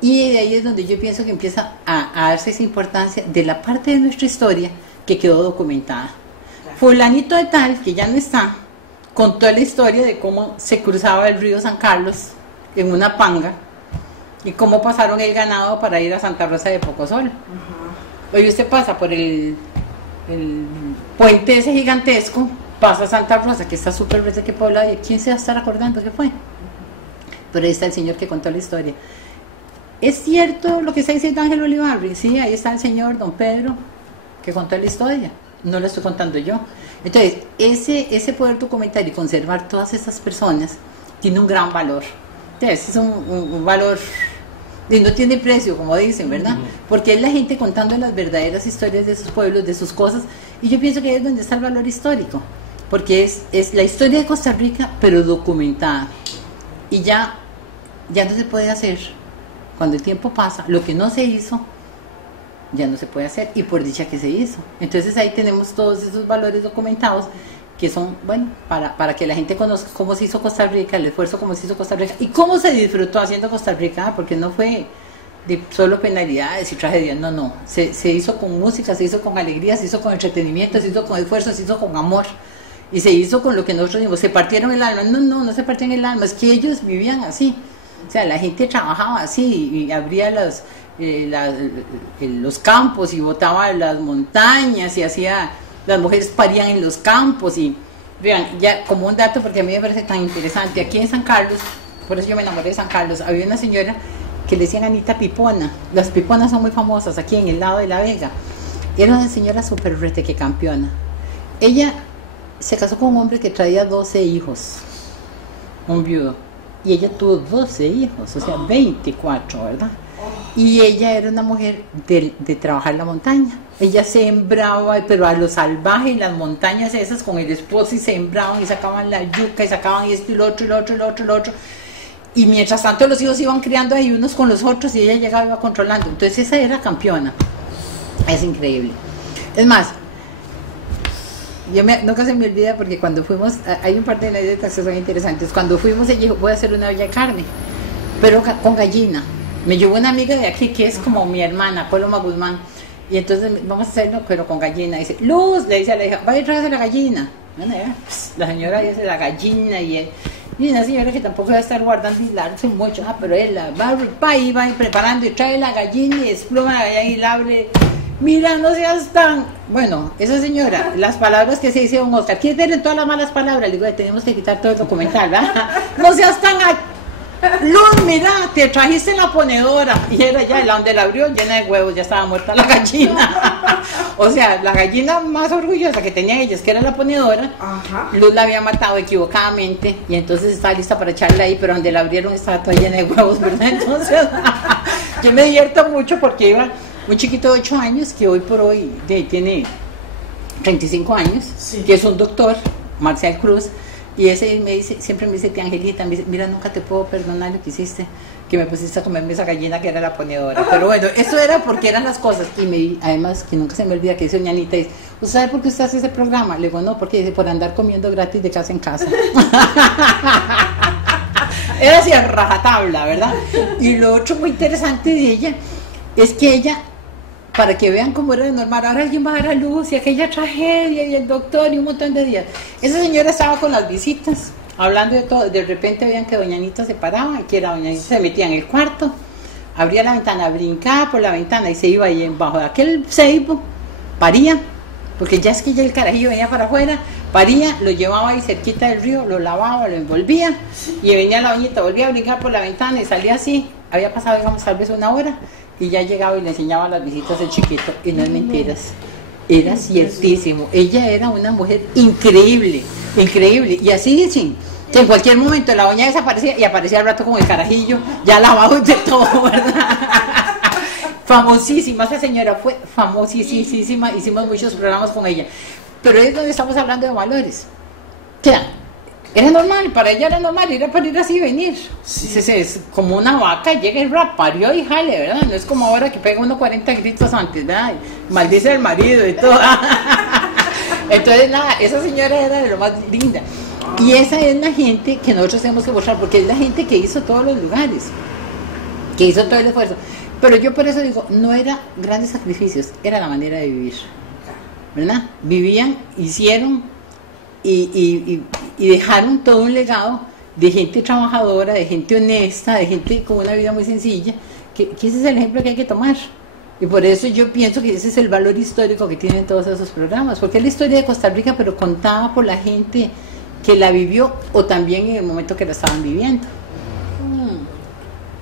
Y de ahí es donde yo pienso que empieza a darse esa importancia de la parte de nuestra historia que quedó documentada. Fulanito de tal, que ya no está, contó la historia de cómo se cruzaba el río San Carlos en una panga y cómo pasaron el ganado para ir a Santa Rosa de Pocosol. Hoy usted pasa por el puente ese gigantesco, pasa a Santa Rosa, que está súper verde que poblada, y ¿quién se va a estar acordando qué fue? Pero ahí está el señor que contó la historia. ¿Es cierto lo que está diciendo Ángel Olivarri? Sí, ahí está el señor Don Pedro que contó la historia, no lo estoy contando yo. Entonces, ese poder documentar y conservar todas esas personas tiene un gran valor. Entonces, es un valor y no tiene precio, como dicen, ¿verdad? Porque es la gente contando las verdaderas historias de sus pueblos, de sus cosas, y yo pienso que ahí es donde está el valor histórico, porque es la historia de Costa Rica, pero documentada. Y ya no se puede hacer. Cuando el tiempo pasa, lo que no se hizo ya no se puede hacer, y por dicha que se hizo. Entonces ahí tenemos todos esos valores documentados que son, bueno, para que la gente conozca cómo se hizo Costa Rica, el esfuerzo cómo se hizo Costa Rica y cómo se disfrutó haciendo Costa Rica, porque no fue de solo penalidades y tragedias, no, se hizo con música, se hizo con alegría, se hizo con entretenimiento, se hizo con esfuerzo, se hizo con amor y se hizo con lo que nosotros dijimos, se partieron el alma. No se partieron el alma, es que ellos vivían así, o sea, la gente trabajaba así y abría los campos y botaba las montañas y las mujeres parían en los campos y Vean, ya como un dato, porque a mí me parece tan interesante, aquí en San Carlos, por eso yo me enamoré de San Carlos, había una señora que le decían Anita Pipona. Las piponas son muy famosas aquí en el lado de La Vega. Era una señora súper reteque campeona. Ella se casó con un hombre que traía 12 hijos, un viudo, y ella tuvo 12 hijos, o sea, 24, ¿verdad? Y ella era una mujer de trabajar la montaña. Ella sembraba, pero a lo salvaje en las montañas esas con el esposo, y sembraban y sacaban la yuca y sacaban esto y lo otro y lo otro y lo otro y lo otro. Y mientras tanto los hijos iban criando ahí unos con los otros y ella llegaba y iba controlando. Entonces esa era campeona. Es increíble. Es más, nunca se me olvida porque cuando fuimos, hay un par de anécdotas que son interesantes. Cuando fuimos ella dijo, voy a hacer una olla de carne, pero con gallina. Me llevó una amiga de aquí que es como mi hermana, Paloma Guzmán, y entonces vamos a hacerlo, pero con gallina. Dice, Luz, le dice a la hija, vaya a traerse la gallina. Bueno, la señora dice la gallina y una señora que tampoco va a estar guardando y larse mucho, pero él va y preparando y trae la gallina y desploma la gallina y la abre. Mira, no seas tan... Bueno, esa señora, las palabras que se dice don Oscar, ¿quieres tener todas las malas palabras? Le digo, tenemos que quitar todo el documental, ¿verdad? No seas tan... Luz, mira, te trajiste la ponedora. Y era ya, donde la abrió, llena de huevos, ya estaba muerta la gallina. O sea, la gallina más orgullosa que tenía ellos, que era la ponedora, ajá, Luz la había matado equivocadamente, y entonces estaba lista para echarla ahí, pero donde la abrieron estaba toda llena de huevos, ¿verdad? Entonces, yo me divierto mucho porque iba un chiquito de 8 años, que hoy por hoy tiene 35 años, sí, que es un doctor, Marcial Cruz. Y ese siempre me dice, tía Angelita, me dice, mira, nunca te puedo perdonar lo que hiciste, que me pusiste a comerme esa gallina que era la ponedora. Pero bueno, eso era porque eran las cosas. Y además, que nunca se me olvida que dice doña Anita, dice, ¿usted sabe por qué usted hace ese programa? Le digo, no, porque dice, por andar comiendo gratis de casa en casa. Era así a rajatabla, ¿verdad? Y lo otro muy interesante de ella es que ella, para que vean cómo era de normal, ahora alguien va a dar a luz y aquella tragedia y el doctor y un montón de días. Esa señora estaba con las visitas, hablando de todo. De repente veían que doña Anita se paraba, que era doña Anita, se metía en el cuarto, abría la ventana, brincaba por la ventana y se iba ahí bajo de aquel ceibo, paría, porque ya es que ya el carajillo venía para afuera, paría, lo llevaba ahí cerquita del río, lo lavaba, lo envolvía, y venía la doñita, volvía a brincar por la ventana y salía así. Había pasado, digamos, tal vez una hora, y ya llegaba y le enseñaba las visitas del chiquito, y no es mentiras, era ciertísimo. Ella era una mujer increíble, increíble, y así dicen que en cualquier momento la doña desaparecía y aparecía al rato con el carajillo ya lavado de todo, ¿verdad? Famosísima, esa señora fue famosísima, hicimos muchos programas con ella, pero es donde estamos hablando de valores. O sea, era normal, para ella era normal, ir a parir así y venir. Sí. Es como una vaca, llega y parió y jale, ¿verdad? No es como ahora que pega unos 40 gritos antes, ¿verdad? Maldice al marido y todo. Entonces, nada, esa señora era de lo más linda. Y esa es la gente que nosotros tenemos que mostrar, porque es la gente que hizo todos los lugares, que hizo todo el esfuerzo. Pero yo por eso digo, no era grandes sacrificios, era la manera de vivir, ¿verdad? Vivían, hicieron y dejaron todo un legado de gente trabajadora, de gente honesta, de gente con una vida muy sencilla, que ese es el ejemplo que hay que tomar. Y por eso yo pienso que ese es el valor histórico que tienen todos esos programas, porque es la historia de Costa Rica, pero contada por la gente que la vivió o también en el momento que la estaban viviendo.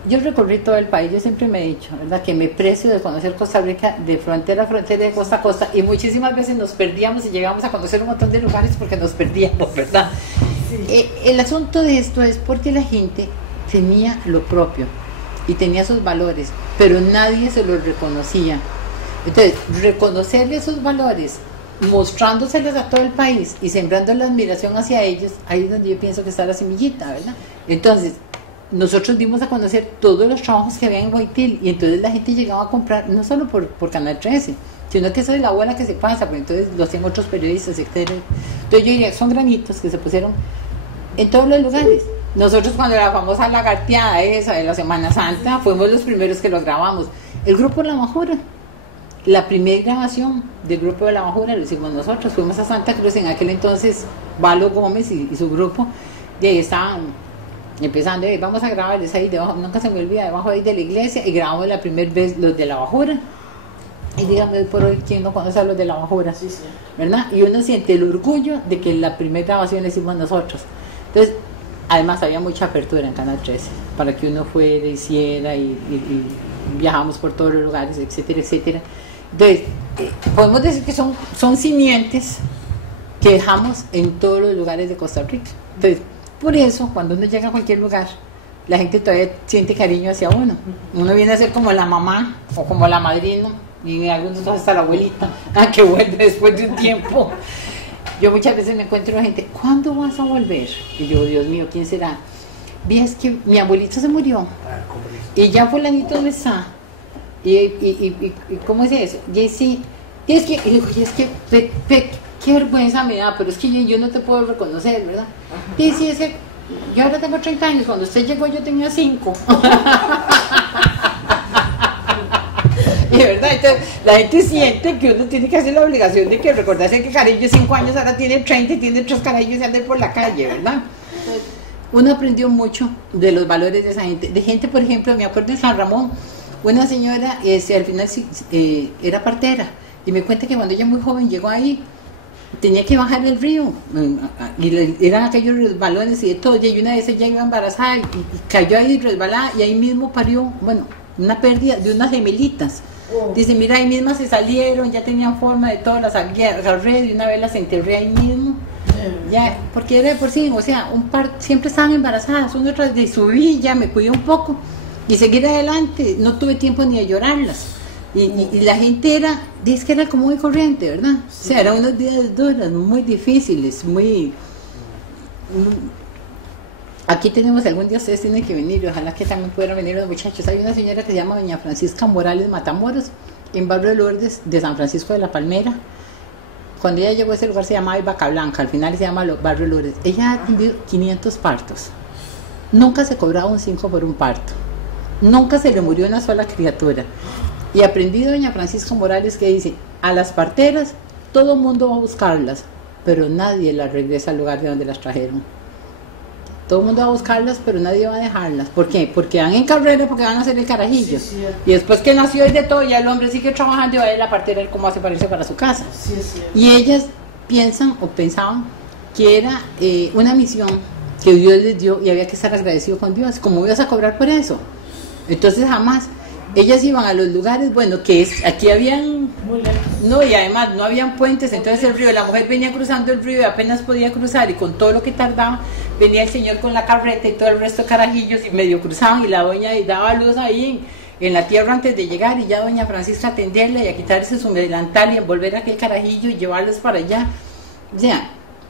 Yo recorrí todo el país, yo siempre me he dicho, ¿verdad?, que me precio de conocer Costa Rica de frontera a frontera, de costa a costa, y muchísimas veces nos perdíamos y llegamos a conocer un montón de lugares porque nos perdíamos, ¿verdad? Sí. El asunto de esto es porque la gente tenía lo propio y tenía sus valores, pero nadie se los reconocía. Entonces, reconocerle esos valores, mostrándoselos a todo el país y sembrando la admiración hacia ellos, ahí es donde yo pienso que está la semillita, ¿verdad? Entonces, nosotros dimos a conocer todos los trabajos que había en Guaitil, y entonces la gente llegaba a comprar, no solo por Canal 13, sino que esa es la bola que se pasa, porque entonces lo hacían otros periodistas, etc. Entonces yo diría, son granitos que se pusieron en todos los lugares. Nosotros, cuando la famosa lagarteada esa de la Semana Santa, fuimos los primeros que lo grabamos. El grupo La Majura, la primera grabación del grupo de La Majura lo hicimos nosotros. Fuimos a Santa Cruz, en aquel entonces Valo Gómez y su grupo, de ahí estaban empezando, vamos a grabarles ahí debajo, nunca se me olvida, debajo ahí de la iglesia, y grabamos la primera vez los de La Bajura, Y dígame por hoy, ¿quién no conoce a los de La Bajura? Sí, sí. ¿Verdad? Y uno siente el orgullo de que la primera grabación la hicimos nosotros. Entonces, además había mucha apertura en Canal 13 para que uno fuera, hiciera y viajamos por todos los lugares, etcétera, etcétera. Entonces, podemos decir que son simientes que dejamos en todos los lugares de Costa Rica. Entonces, por eso, cuando uno llega a cualquier lugar, la gente todavía siente cariño hacia uno. Uno viene a ser como la mamá o como la madrina, y en algunos casos hasta la abuelita, que vuelve después de un tiempo. Yo muchas veces me encuentro a gente, ¿cuándo vas a volver? Y yo, Dios mío, ¿quién será? Vi, es que mi abuelito se murió. Y ya fulanito no está. Y ¿cómo es eso? Y sí, y es que qué vergüenza me da, pero es que yo no te puedo reconocer, ¿verdad? Y sí, es que yo ahora tengo 30 años, cuando usted llegó yo tenía 5. Y verdad, entonces, la gente siente que uno tiene que hacer la obligación de que recordarse que Carrillo 5 años ahora tiene 30 y tiene 3 carajillos y anda por la calle, ¿verdad? Uno aprendió mucho de los valores de esa gente. De gente, por ejemplo, me acuerdo en San Ramón, una señora al final era partera y me cuenta que cuando ella muy joven llegó ahí, tenía que bajar el río y eran aquellos resbalones y de todo, y una vez ella iba embarazada y cayó ahí resbalada y ahí mismo parió, bueno, una pérdida de unas gemelitas. Dice, mira, ahí mismas se salieron, ya tenían forma de todo, las agarré y una vez las enterré ahí mismo. Ya, porque era de por sí, o sea, siempre estaban embarazadas, una tras de subí, ya me cuidé un poco y seguir adelante, no tuve tiempo ni de llorarlas. Y la gente dice que era como muy corriente, ¿verdad? Sí. O sea, eran unos días duros, muy difíciles, Aquí tenemos, algún día ustedes tienen que venir, ojalá que también pudieran venir los muchachos. Hay una señora que se llama doña Francisca Morales Matamoros, en Barrio Lourdes de San Francisco de la Palmera. Cuando ella llegó a ese lugar se llamaba Vaca Blanca, al final se llama Barrio Lourdes. Ella ha atendido 500 partos. Nunca se cobraba un 5 por un parto. Nunca se le murió una sola criatura. Y aprendí doña Francisca Morales que dice, a las parteras todo el mundo va a buscarlas, pero nadie las regresa al lugar de donde las trajeron. Todo el mundo va a buscarlas, pero nadie va a dejarlas. ¿Por qué? Porque van en carrera, porque van a hacer el carajillo. Sí, y después que nació y de todo, ya el hombre sigue trabajando y va a ir a la partera cómo hace para irse para su casa. Sí, y ellas piensan o pensaban que era una misión que Dios les dio y había que estar agradecido con Dios. ¿Cómo ibas a cobrar por eso? Entonces jamás. Ellas iban a los lugares, bueno, aquí habían, no, y además no habían puentes, entonces el río, la mujer venía cruzando el río y apenas podía cruzar, y con todo lo que tardaba, venía el señor con la carreta y todo el resto de carajillos y medio cruzaban, y la doña daba luz ahí en la tierra antes de llegar, y ya doña Francisca atenderla y a quitarse su delantal y envolver aquel carajillo y llevarlos para allá, ya,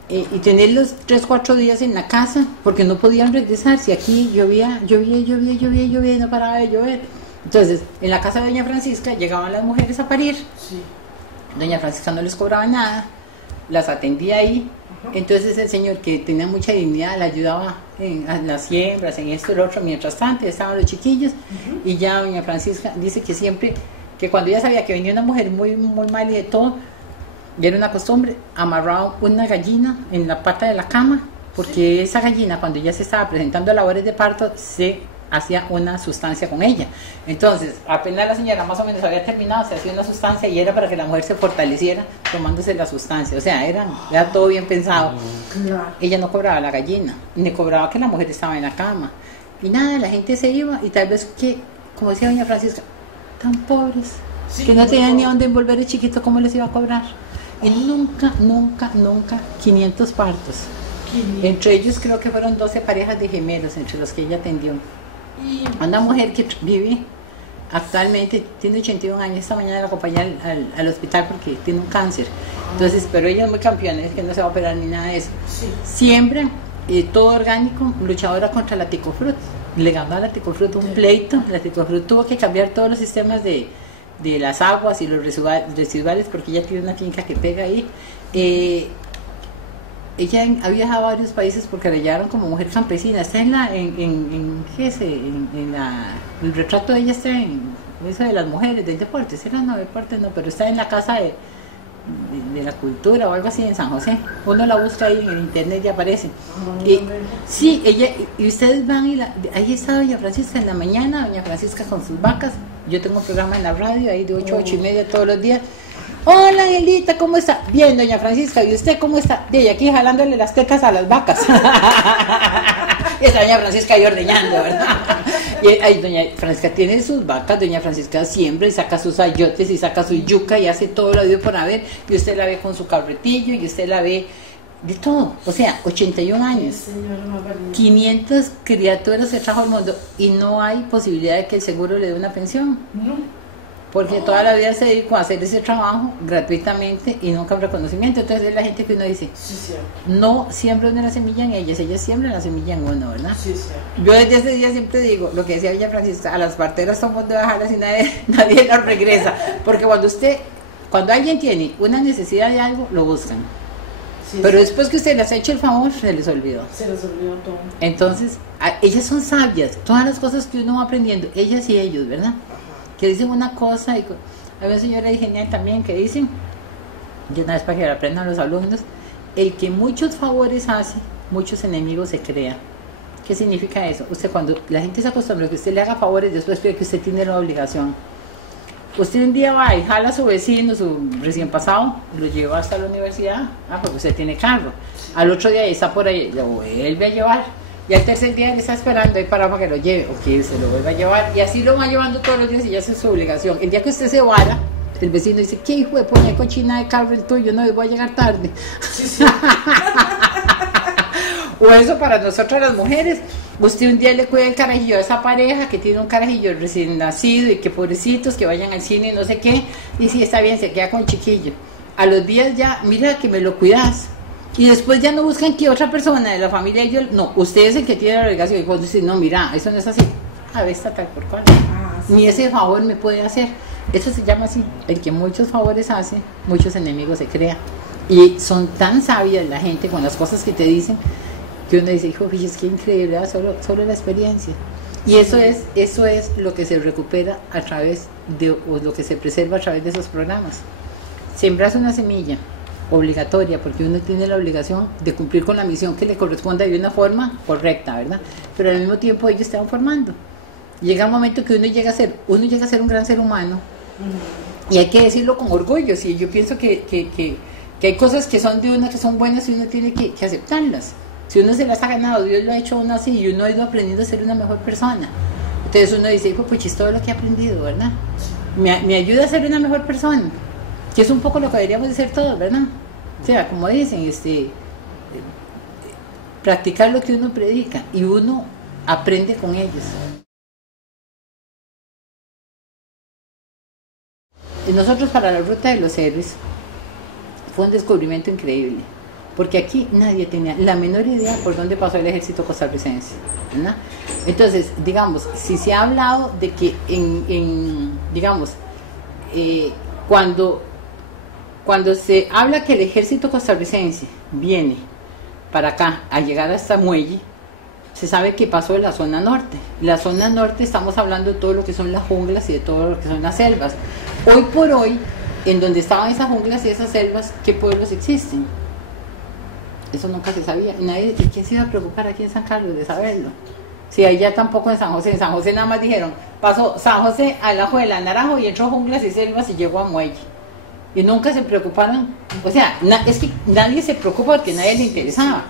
y tenerlos 3-4 días en la casa, porque no podían regresar, si aquí llovía y no paraba de llover. Entonces, en la casa de doña Francisca llegaban las mujeres a parir. Sí. Doña Francisca no les cobraba nada, las atendía ahí. Entonces el señor, que tenía mucha dignidad, le ayudaba en las siembras, en esto y lo otro. Mientras tanto, estaban los chiquillos. Y ya doña Francisca dice que siempre, que cuando ella sabía que venía una mujer muy, muy mal y de todo, y era una costumbre, amarraba una gallina en la pata de la cama, porque esa gallina, cuando ya se estaba presentando a labores de parto, se hacía una sustancia con ella. Entonces, apenas la señora más o menos había terminado, se hacía una sustancia y era para que la mujer se fortaleciera tomándose la sustancia. O sea, era todo bien pensado. Ella no cobraba la gallina, ni cobraba que la mujer estaba en la cama. Y nada, la gente se iba y tal vez que, como decía doña Francisca, tan pobres, sí, que no tenían ni dónde envolver el chiquito, ¿cómo les iba a cobrar? Y nunca 500 partos. Entre ellos creo que fueron 12 parejas de gemelos entre los que ella atendió. Una mujer que vive actualmente, tiene 81 años, esta mañana la acompañé al hospital porque tiene un cáncer. Entonces, pero ella es muy campeona, es que no se va a operar ni nada de eso. Sí. Siempre, todo orgánico, luchadora contra la ticofrut. Le ganó a la ticofrut un pleito. La ticofrut tuvo que cambiar todos los sistemas de las aguas y los residuales porque ella tiene una finca que pega ahí. Ella ha viajado a varios países porque la llevaron como mujer campesina. Está el retrato de ella está en eso de las mujeres del deporte. Pero está en la casa de la cultura o algo así en San José. Uno la busca ahí en el internet y aparece. Sí, ella, y ustedes van ahí está doña Francisca en la mañana, doña Francisca con sus vacas, Yo tengo un programa en la radio, ahí de 8 a 8 y media todos los días. Hola, Angelita, ¿cómo está? Bien, doña Francisca, ¿y usted cómo está? Bien, aquí jalándole las tecas a las vacas. Y esa doña Francisca ahí ordeñando, ¿verdad? Y ay, doña Francisca tiene sus vacas, doña Francisca siembra y saca sus ayotes y saca su yuca y hace todo lo habido por haber, y usted la ve con su carretillo y usted la ve de todo, o sea, 81 años, 500 criaturas se trajo al mundo y no hay posibilidad de que el seguro le dé una pensión. Porque toda la vida se dedicó a hacer ese trabajo gratuitamente y nunca un reconocimiento. Entonces es la gente que uno dice, no siembra una la semilla en ellas siembran la semilla en uno, ¿verdad? Yo desde ese día siempre digo, lo que decía doña Francisca, a las parteras somos de bajarlas y nadie las regresa. Porque cuando alguien tiene una necesidad de algo, lo buscan. Pero después que usted les ha hecho el favor, se les olvidó. Se les olvidó todo. Entonces, ellas son sabias, todas las cosas que uno va aprendiendo, ellas y ellos, ¿verdad? Que dicen una cosa, y hay una señora de genial también que dicen, yo una vez para que lo aprendan los alumnos, el que muchos favores hace, muchos enemigos se crea. ¿Qué significa eso? Usted cuando la gente se acostumbra a que usted le haga favores, después cree que usted tiene la obligación. Usted un día va y jala a su vecino, su recién pasado, lo lleva hasta la universidad, porque usted tiene carro. Al otro día está por ahí, lo vuelve a llevar. Y al tercer día le está esperando ahí para que lo lleve, o que se lo vuelva a llevar. Y así lo va llevando todos los días y ya es su obligación. El día que usted se vara, el vecino dice, ¿qué hijo de poña cochina de carro el tuyo? No, voy a llegar tarde. O eso para nosotras las mujeres. Usted un día le cuida el carajillo a esa pareja que tiene un carajillo recién nacido y que pobrecitos que vayan al cine y no sé qué, y si está bien, se queda con chiquillo. A los días ya, mira que me lo cuidas. Y después ya no buscan que otra persona de la familia, no, usted es el que tiene la obligación. Y cuando dice, no, mira, eso no es así. A ver, está tal por cual. Ni ese favor me puede hacer. Eso se llama así, el que muchos favores hace, muchos enemigos se crea. Y son tan sabias la gente con las cosas que te dicen, que uno dice, hijo, es que increíble, solo la experiencia. Y eso es lo que se recupera a través de, o lo que se preserva a través de esos programas. Sembras una semilla obligatoria, porque uno tiene la obligación de cumplir con la misión que le corresponde de una forma correcta, ¿verdad? Pero al mismo tiempo ellos están formando. Llega un momento que uno llega a ser un gran ser humano, y hay que decirlo con orgullo. Si yo pienso que hay cosas que son de uno, que son buenas, y uno tiene que aceptarlas. Si uno se las ha ganado, Dios lo ha hecho a uno así, y uno ha ido aprendiendo a ser una mejor persona. Entonces uno dice, pues todo lo que he aprendido, ¿verdad? Me ayuda a ser una mejor persona, que es un poco lo que deberíamos de ser todos, ¿verdad? O sea, como dicen, practicar lo que uno predica, y uno aprende con ellos. Y nosotros, para la Ruta de los Héroes, fue un descubrimiento increíble, porque aquí nadie tenía la menor idea por dónde pasó el ejército costarricense, ¿verdad? Entonces, digamos, si se ha hablado de que cuando se habla que el ejército costarricense viene para acá a llegar hasta Muelle, se sabe que pasó en la zona norte. La zona norte, estamos hablando de todo lo que son las junglas y de todo lo que son las selvas. Hoy por hoy, en donde estaban esas junglas y esas selvas, ¿qué pueblos existen? Eso nunca se sabía. ¿Quién se iba a preocupar aquí en San Carlos de saberlo? Si allá tampoco en San José nada más dijeron, pasó San José a la Juela, Naranjo, y entró junglas y selvas y llegó a Muelle. Y nunca se preocuparon, o sea, es que nadie se preocupa porque a nadie le interesaba.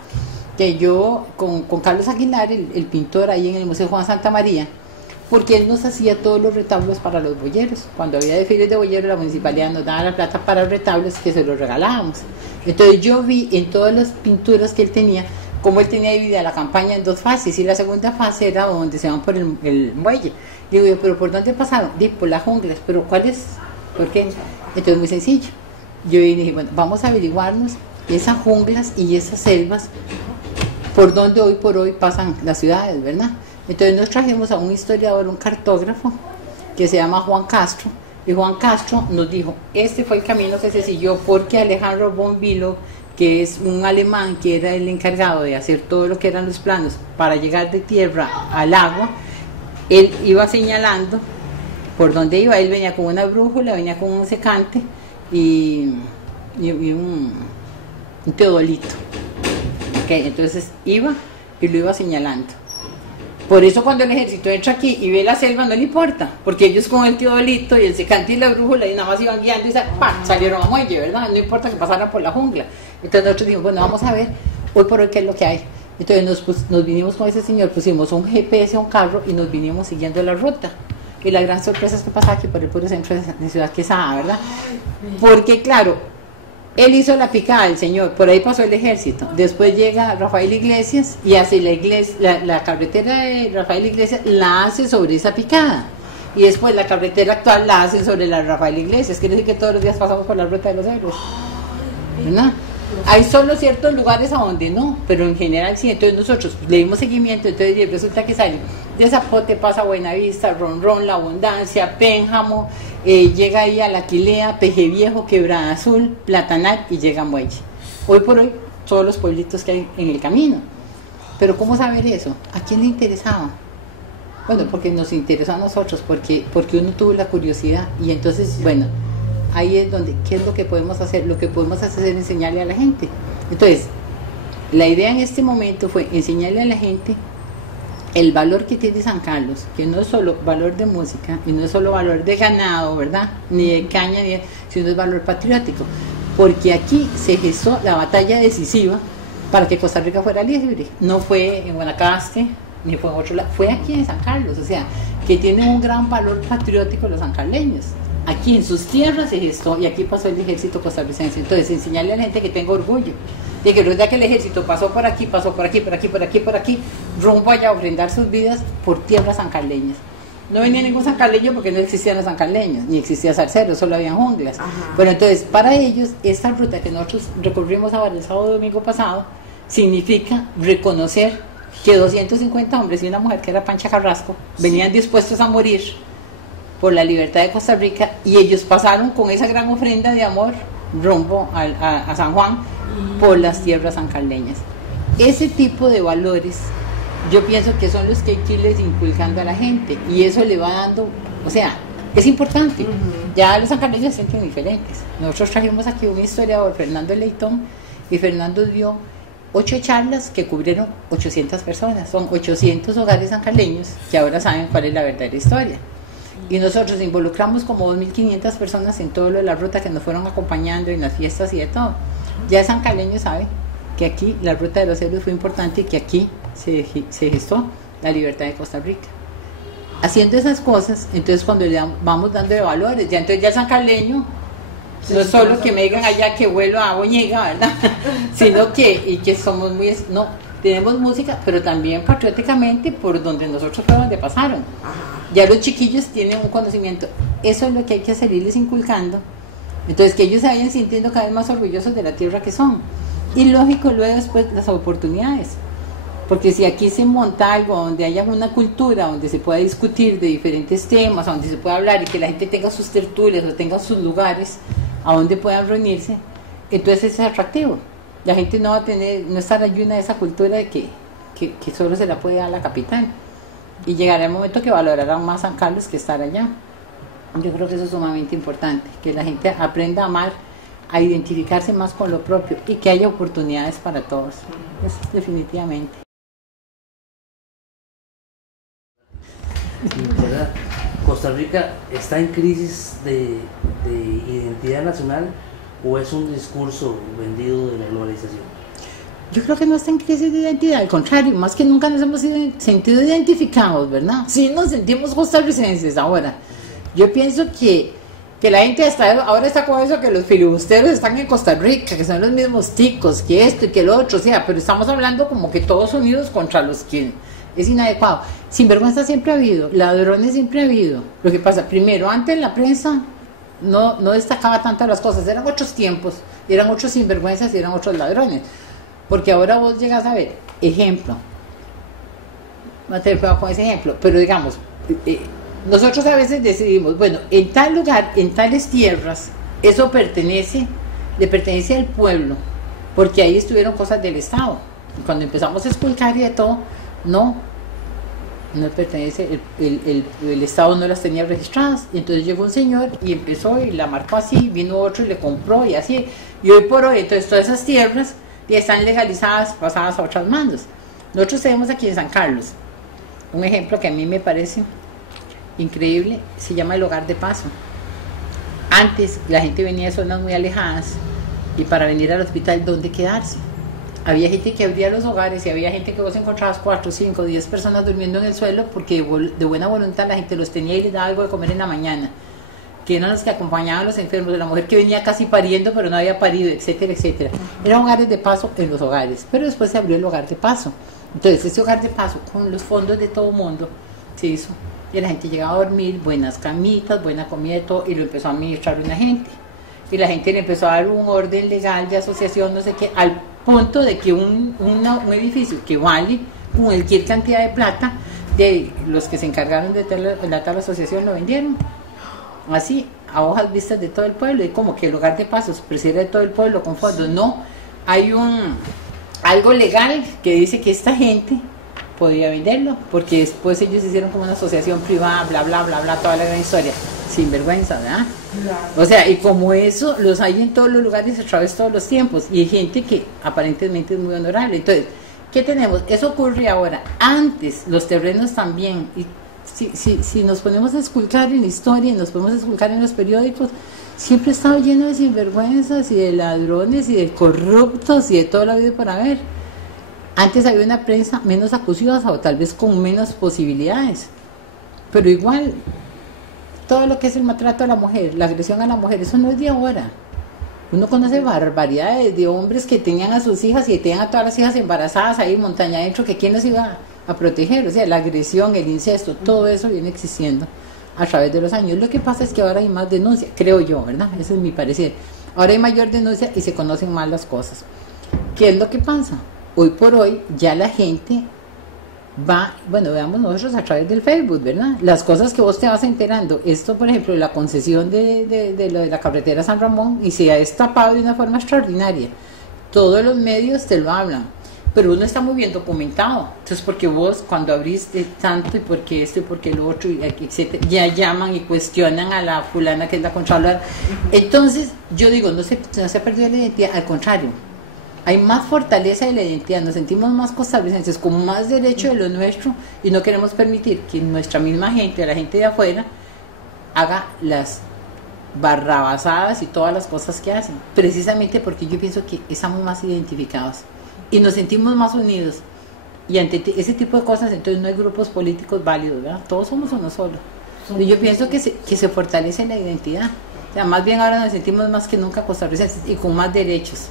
Que yo, con Carlos Aguilar, el pintor ahí en el Museo Juan Santa María, porque él nos hacía todos los retablos para los boyeros. Cuando había desfiles de boyeros, la municipalidad nos daba la plata para retablos que se los regalábamos. Entonces yo vi en todas las pinturas que él tenía, cómo él tenía dividida la campaña en dos fases, y la segunda fase era donde se van por el muelle. Digo yo, ¿pero por dónde pasaron? Digo, por las junglas. ¿Pero cuál es? ¿Por qué? Entonces muy sencillo. Yo dije, bueno, vamos a averiguarnos esas junglas y esas selvas, por donde hoy por hoy pasan las ciudades, ¿verdad? Entonces nos trajimos a un historiador, un cartógrafo, que se llama Juan Castro, y Juan Castro nos dijo, este fue el camino que se siguió, porque Alejandro von Bülow, que es un alemán que era el encargado de hacer todo lo que eran los planos para llegar de tierra al agua, él iba señalando por dónde iba. Él venía con una brújula, venía con un secante y un teodolito. Okay, entonces iba y lo iba señalando. Por eso cuando el ejército entra aquí y ve la selva no le importa, porque ellos con el tío Dolito y el secante y la brújula y nada más iban guiando y salieron a muelle, ¿verdad? No importa que pasaran por la jungla. Entonces nosotros dijimos, bueno, vamos a ver hoy por hoy qué es lo que hay. Entonces nos vinimos con ese señor, pusimos un GPS a un carro y nos vinimos siguiendo la ruta. Y la gran sorpresa es que pasaba aquí por el puro centro de Ciudad Quesada, ¿verdad? Porque claro, él hizo la picada, el señor, por ahí pasó el ejército. Después llega Rafael Iglesias y hace la carretera de Rafael Iglesias la hace sobre esa picada. Y después la carretera actual la hace sobre la Rafael Iglesias. Quiere decir que todos los días pasamos por la ruta de los héroes, ¿verdad? Hay solo ciertos lugares a donde no, pero en general sí. Entonces nosotros le dimos seguimiento. Entonces resulta que sale de Zapote, pasa Buenavista, Ronrón, La Abundancia, Pénjamo, llega ahí a La Quilea, Peje Viejo, Quebrada Azul, Platanar y llega a Muelle. Hoy por hoy todos los pueblitos que hay en el camino. Pero ¿cómo saber eso? ¿A quién le interesaba? Bueno, porque nos interesó a nosotros, porque uno tuvo la curiosidad y entonces, bueno, ahí es donde, ¿qué es lo que podemos hacer? Lo que podemos hacer es enseñarle a la gente. Entonces, la idea en este momento fue enseñarle a la gente el valor que tiene San Carlos, que no es solo valor de música, y no es solo valor de ganado, ¿verdad? Ni de caña, sino es valor patriótico. Porque aquí se gestó la batalla decisiva para que Costa Rica fuera libre. No fue en Guanacaste, ni fue en otro lado, fue aquí en San Carlos, o sea, que tiene un gran valor patriótico los sancarleños. Aquí en sus tierras se gestó y aquí pasó el ejército costarricense. Entonces, enseñarle a la gente que tenga orgullo de que verdad que el ejército pasó por aquí, por aquí, rumbo allá a ofrendar sus vidas por tierras sancarleñas. No venía ningún sancarleño porque no existían los sancarleños, ni existía Zarcero, solo habían junglas. Pero entonces, para ellos, esta ruta que nosotros recorrimos ahora el sábado y domingo pasado, significa reconocer que 250 hombres y una mujer que era Pancha Carrasco venían dispuestos a morir por la libertad de Costa Rica y ellos pasaron con esa gran ofrenda de amor rumbo a San Juan por las tierras sancarleñas. Ese tipo de valores yo pienso que son los que hay que irles inculcando a la gente y eso le va dando, o sea, es importante. Ya los sancarleños se sienten diferentes. Nosotros trajimos aquí un historiador, Fernando Leitón, y Fernando dio 8 charlas que cubrieron 800 personas. Son 800 hogares sancarleños que ahora saben cuál es la verdadera historia. Y nosotros involucramos como 2.500 personas en todo lo de la ruta que nos fueron acompañando en las fiestas y de todo. Ya San Carleño sabe que aquí la ruta de los héroes fue importante y que aquí se gestó la libertad de Costa Rica. Haciendo esas cosas, entonces cuando le vamos dando de valores, ya entonces ya el sancarleño no es solo que me digan allá que vuelo a Boñiga, ¿verdad? Sino que somos muy, no, tenemos música, pero también patrióticamente por donde nosotros fue donde pasaron. Ya los chiquillos tienen un conocimiento, eso es lo que hay que hacer, irles inculcando, entonces que ellos se vayan sintiendo cada vez más orgullosos de la tierra que son. Y lógico, luego después las oportunidades, porque si aquí se monta algo donde haya una cultura, donde se pueda discutir de diferentes temas, donde se pueda hablar y que la gente tenga sus tertulias o tenga sus lugares a donde puedan reunirse, entonces es atractivo. La gente no va a tener, no estar ayuna de esa cultura de que solo se la puede dar a la capital. Y llegará el momento que valorarán más San Carlos que estar allá. Yo creo que eso es sumamente importante, que la gente aprenda a amar, a identificarse más con lo propio y que haya oportunidades para todos. Eso es definitivamente. ¿Verdad? ¿Costa Rica está en crisis de identidad nacional o es un discurso vendido de la globalización? Yo creo que no está en crisis de identidad, al contrario, más que nunca nos hemos sentido identificados, ¿verdad? Sí nos sentimos costarricenses ahora. Yo pienso que la gente ahora está con eso, que los filibusteros están en Costa Rica, que son los mismos ticos, que esto y que lo otro, o sea, pero estamos hablando como que todos unidos contra los que es inadecuado. Sinvergüenza siempre ha habido, ladrones siempre ha habido. Lo que pasa, primero, antes la prensa no destacaba tanto las cosas, eran otros tiempos, eran otros sinvergüenzas y eran otros ladrones. Porque ahora vos llegas a ver, ejemplo, no te puedo con ese ejemplo, pero digamos, nosotros a veces decidimos, bueno, en tal lugar, en tales tierras, eso le pertenece al pueblo, porque ahí estuvieron cosas del Estado. Cuando empezamos a esculcar y de todo, no pertenece, el Estado no las tenía registradas, y entonces llegó un señor y empezó y la marcó así, vino otro y le compró y así, y hoy por hoy, entonces todas esas tierras ya están legalizadas, pasadas a otras manos. Nosotros tenemos aquí en San Carlos un ejemplo que a mí me parece increíble, se llama el hogar de paso. Antes la gente venía de zonas muy alejadas y para venir al hospital, ¿dónde quedarse? Había gente que abría los hogares y había gente que vos encontrabas 4, 5, 10 personas durmiendo en el suelo porque de buena voluntad la gente los tenía y les daba algo de comer en la mañana, que eran los que acompañaban a los enfermos, de la mujer que venía casi pariendo pero no había parido, etcétera, etcétera. Eran hogares de paso en los hogares, pero después se abrió el hogar de paso. Entonces ese hogar de paso con los fondos de todo mundo se hizo y la gente llegaba a dormir, buenas camitas, buena comida y todo, y lo empezó a administrar una gente. Y la gente le empezó a dar un orden legal de asociación, no sé qué, al punto de que un edificio que vale cualquier cantidad de plata, de los que se encargaron de la tal asociación lo vendieron. Así, a hojas vistas de todo el pueblo, y como que el hogar de paso se prefiere de todo el pueblo con fondos. No, hay algo legal que dice que esta gente podía venderlo, porque después ellos hicieron como una asociación privada, bla, bla, bla, bla, toda la gran historia. Sin vergüenza, ¿verdad? Claro. O sea, y como eso, los hay en todos los lugares a través de todos los tiempos, y hay gente que aparentemente es muy honorable. Entonces, ¿qué tenemos? Eso ocurre ahora. Antes, los terrenos también, y si nos ponemos a esculcar en la historia y nos ponemos a esculcar en los periódicos, siempre ha estado lleno de sinvergüenzas y de ladrones y de corruptos y de toda la vida para ver. Antes había una prensa menos acuciosa o tal vez con menos posibilidades, pero igual todo lo que es el maltrato a la mujer, la agresión a la mujer, eso no es de ahora. Uno conoce barbaridades de hombres que tenían a sus hijas y tenían a todas las hijas embarazadas ahí montaña adentro, que quién los iba a proteger. O sea, la agresión, el incesto, todo eso viene existiendo a través de los años. Lo que pasa es que ahora hay más denuncia, creo yo, ¿verdad? Ese es mi parecer. Ahora hay mayor denuncia y se conocen más las cosas. ¿Qué es lo que pasa? Hoy por hoy ya la gente va, bueno, veamos nosotros a través del Facebook, ¿verdad? Las cosas que vos te vas enterando. Esto, por ejemplo, la concesión de lo de la carretera San Ramón, y se ha destapado de una forma extraordinaria. Todos los medios te lo hablan, pero uno está muy bien documentado. Entonces, porque vos cuando abriste tanto y porque esto y porque lo otro, etcétera, ya llaman y cuestionan a la fulana que es la contralora. Entonces, yo digo, no se ha perdido la identidad, al contrario. Hay más fortaleza de la identidad, nos sentimos más costarricenses, con más derecho de lo nuestro, y no queremos permitir que nuestra misma gente, la gente de afuera, haga las barrabasadas y todas las cosas que hacen, precisamente porque yo pienso que estamos más identificados y nos sentimos más unidos, y ante ese tipo de cosas entonces no hay grupos políticos válidos, ¿verdad? Todos somos uno solo, y yo pienso que se fortalece la identidad. O sea, más bien ahora nos sentimos más que nunca costarricenses y con más derechos.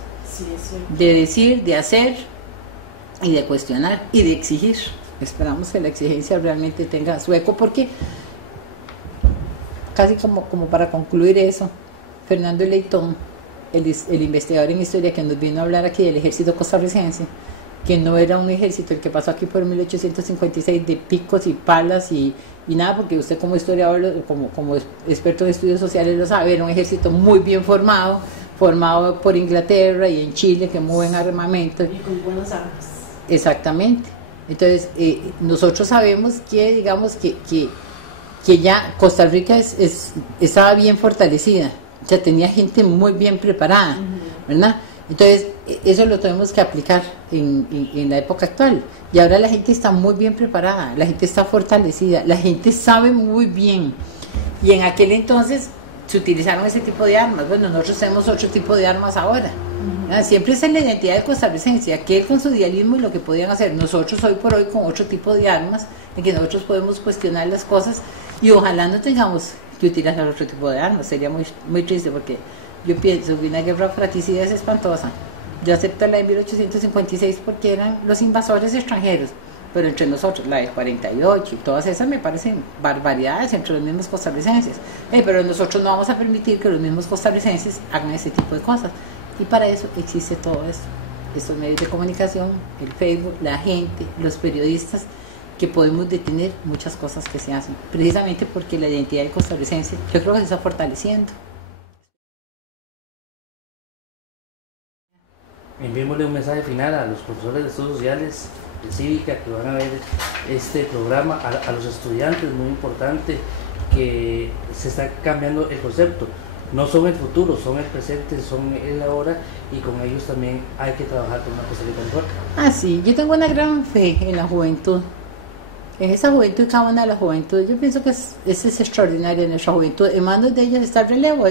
De decir, de hacer y de cuestionar y de exigir. Esperamos que la exigencia realmente tenga su eco, porque casi como para concluir eso, Fernando Leitón, el investigador en historia que nos vino a hablar aquí del ejército costarricense, que no era un ejército el que pasó aquí por 1856 de picos y palas y nada, porque usted como historiador, como experto en estudios sociales lo sabe, era un ejército muy bien formado por Inglaterra y en Chile, que muy buen armamento. Y con buenas armas. Exactamente. Entonces, nosotros sabemos que, digamos, que ya Costa Rica estaba bien fortalecida, o sea, tenía gente muy bien preparada, ¿verdad? Entonces, eso lo tenemos que aplicar en la época actual. Y ahora la gente está muy bien preparada, la gente está fortalecida, la gente sabe muy bien. Y en aquel entonces se utilizaron ese tipo de armas. Bueno, nosotros tenemos otro tipo de armas ahora. Siempre es en la identidad de costarricense, aquel con su idealismo y lo que podían hacer. Nosotros hoy por hoy con otro tipo de armas, en que nosotros podemos cuestionar las cosas, y ojalá no tengamos que utilizar otro tipo de armas. Sería muy, muy triste, porque yo pienso que una guerra fratricida es espantosa. Yo acepto la de 1856 porque eran los invasores extranjeros, pero entre nosotros, la del 48 y todas esas me parecen barbaridades entre los mismos costarricenses. Pero nosotros no vamos a permitir que los mismos costarricenses hagan ese tipo de cosas. Y para eso existe todo esto, estos medios de comunicación, el Facebook, la gente, los periodistas, que podemos detener muchas cosas que se hacen, precisamente porque la identidad del costarricense, yo creo que se está fortaleciendo. Enviémosle un mensaje final a los profesores de estudios sociales, de cívica, que van a ver este programa, a los estudiantes, muy importante, que se está cambiando el concepto. No son el futuro, son el presente, son el ahora, y con ellos también hay que trabajar por una Costa Rica mejor. Sí, yo tengo una gran fe en la juventud. en esa juventud, cada una de las juventudes, yo pienso que es extraordinaria nuestra juventud. En manos de ellas está el relevo.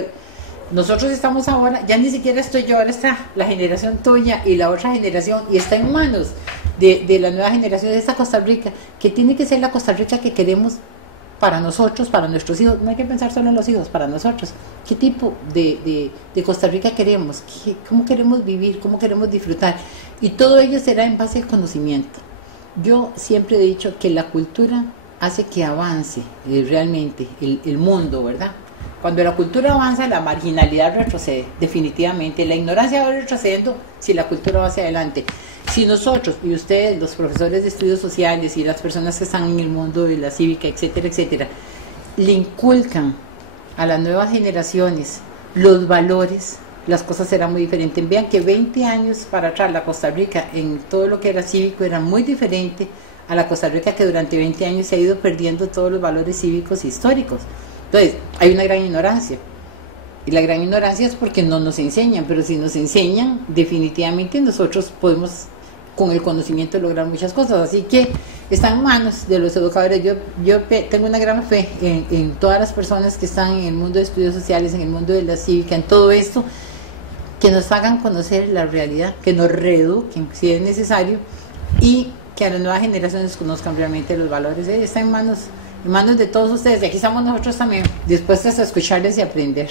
Nosotros estamos ahora, ya ni siquiera estoy yo, ahora está la generación tuya y la otra generación, y está en manos de la nueva generación de esta Costa Rica, que tiene que ser la Costa Rica que queremos para nosotros, para nuestros hijos. No hay que pensar solo en los hijos, para nosotros. ¿Qué tipo de Costa Rica queremos? ¿Cómo queremos vivir? ¿Cómo queremos disfrutar? Y todo ello será en base al conocimiento. Yo siempre he dicho que la cultura hace que avance realmente el mundo, ¿verdad? Cuando la cultura avanza, la marginalidad retrocede, definitivamente. La ignorancia va retrocediendo si la cultura va hacia adelante. Si nosotros y ustedes, los profesores de estudios sociales y las personas que están en el mundo de la cívica, etcétera, etcétera, le inculcan a las nuevas generaciones los valores, las cosas serán muy diferentes. Vean que 20 años para atrás la Costa Rica en todo lo que era cívico era muy diferente a la Costa Rica que durante 20 años se ha ido perdiendo todos los valores cívicos e históricos. Entonces, hay una gran ignorancia. Y la gran ignorancia es porque no nos enseñan, pero si nos enseñan, definitivamente nosotros podemos, con el conocimiento, lograr muchas cosas. Así que está en manos de los educadores. Yo tengo una gran fe en todas las personas que están en el mundo de estudios sociales, en el mundo de la cívica, en todo esto, que nos hagan conocer la realidad, que nos reeduquen si es necesario, y que a las nuevas generaciones conozcan realmente los valores. Está en manos de todos ustedes, y aquí estamos nosotros también dispuestos a escucharles y aprender.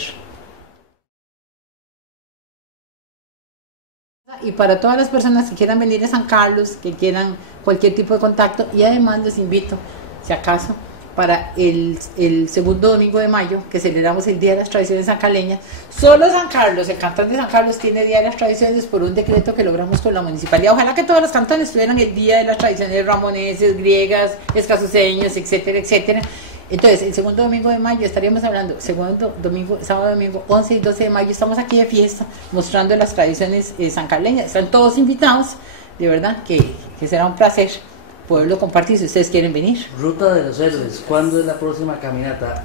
Y para todas las personas que quieran venir a San Carlos, que quieran cualquier tipo de contacto, y además les invito, si acaso, para el segundo domingo de mayo, que celebramos el Día de las Tradiciones Sancaleñas. Solo San Carlos, el cantón de San Carlos tiene Día de las Tradiciones por un decreto que logramos con la municipalidad. Ojalá que todos los cantones tuvieran el Día de las Tradiciones ramoneses, griegas, escasuseños, etcétera, etcétera. Entonces, el segundo domingo de mayo estaríamos hablando, sábado, domingo, 11 y 12 de mayo, estamos aquí de fiesta, mostrando las tradiciones sancaleñas. Están todos invitados, de verdad, que será un placer poderlo compartir si ustedes quieren venir. Ruta de los Héroes, ¿cuándo es la próxima caminata?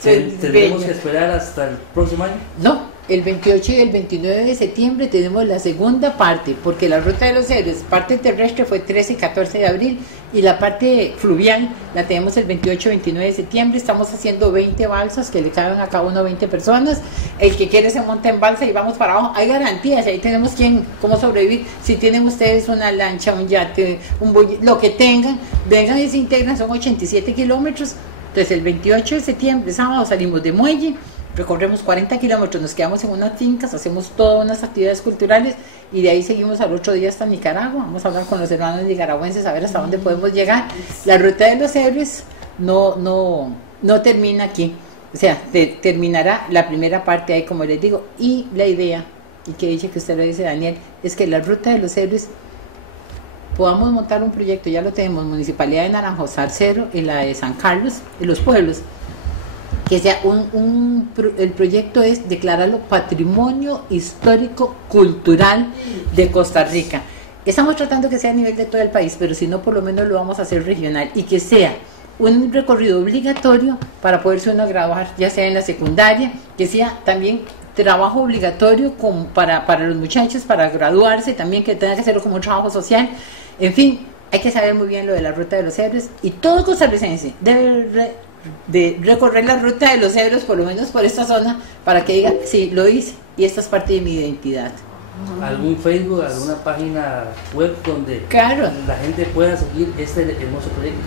¿Tendremos que esperar hasta el próximo año? No, el 28 y el 29 de septiembre tenemos la segunda parte, porque la Ruta de los Héroes, parte terrestre fue 13 y 14 de abril, y la parte fluvial la tenemos el 28 y 29 de septiembre. Estamos haciendo 20 balsas que le caben a cada uno 20 personas. El que quiere se monta en balsa y vamos para abajo. Hay garantías, ahí tenemos cómo sobrevivir. Si tienen ustedes una lancha, un yate, lo que tengan, vengan y se integran. Son 87 kilómetros. Entonces el 28 de septiembre, sábado, salimos de Muelle, recorremos 40 kilómetros, nos quedamos en unas fincas, hacemos todas unas actividades culturales, y de ahí seguimos al otro día hasta Nicaragua. Vamos a hablar con los hermanos nicaragüenses a ver hasta dónde podemos llegar. La Ruta de los Héroes no termina aquí, o sea, terminará la primera parte ahí, como les digo, y la idea, y que dice que usted lo dice, Daniel, es que la Ruta de los Héroes podamos montar un proyecto. Ya lo tenemos, Municipalidad de Naranjo, Zarcero y la de San Carlos y los pueblos, que sea el proyecto es declararlo Patrimonio Histórico Cultural de Costa Rica. Estamos tratando que sea a nivel de todo el país, pero si no, por lo menos lo vamos a hacer regional, y que sea un recorrido obligatorio para poderse uno graduar, ya sea en la secundaria, que sea también trabajo obligatorio para los muchachos, para graduarse también, que tengan que hacerlo como un trabajo social. En fin, hay que saber muy bien lo de la Ruta de los Héroes, y todo costarricense debe de recorrer la Ruta de los Héroes, por lo menos por esta zona, para que diga, sí, lo hice, y esta es parte de mi identidad. ¿Algún Facebook, alguna página web donde la gente pueda seguir este hermoso proyecto?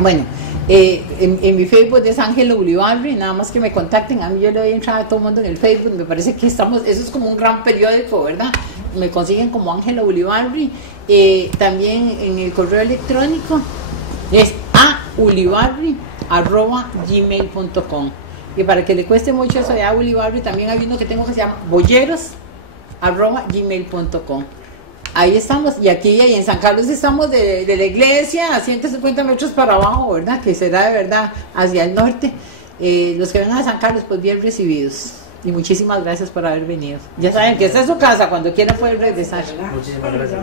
Bueno, en mi Facebook es Ángela Ulibarri, nada más que me contacten. A mí yo le doy entrada a todo el mundo en el Facebook, me parece que eso es como un gran periódico, ¿verdad? Me consiguen como Ángela Ulibarri. También en el correo electrónico es aulibarri@gmail.com, y para que le cueste mucho eso de Ulibarri, también hay uno que tengo que se llama boyeros@gmail.com. Ahí estamos, y aquí y en San Carlos estamos de la iglesia a 150 metros para abajo, ¿verdad? Que será de verdad hacia el norte. Los que vengan a San Carlos, pues bien recibidos, y muchísimas gracias por haber venido. Ya saben que esta es su casa, cuando quieran pueden regresar. Muchísimas gracias.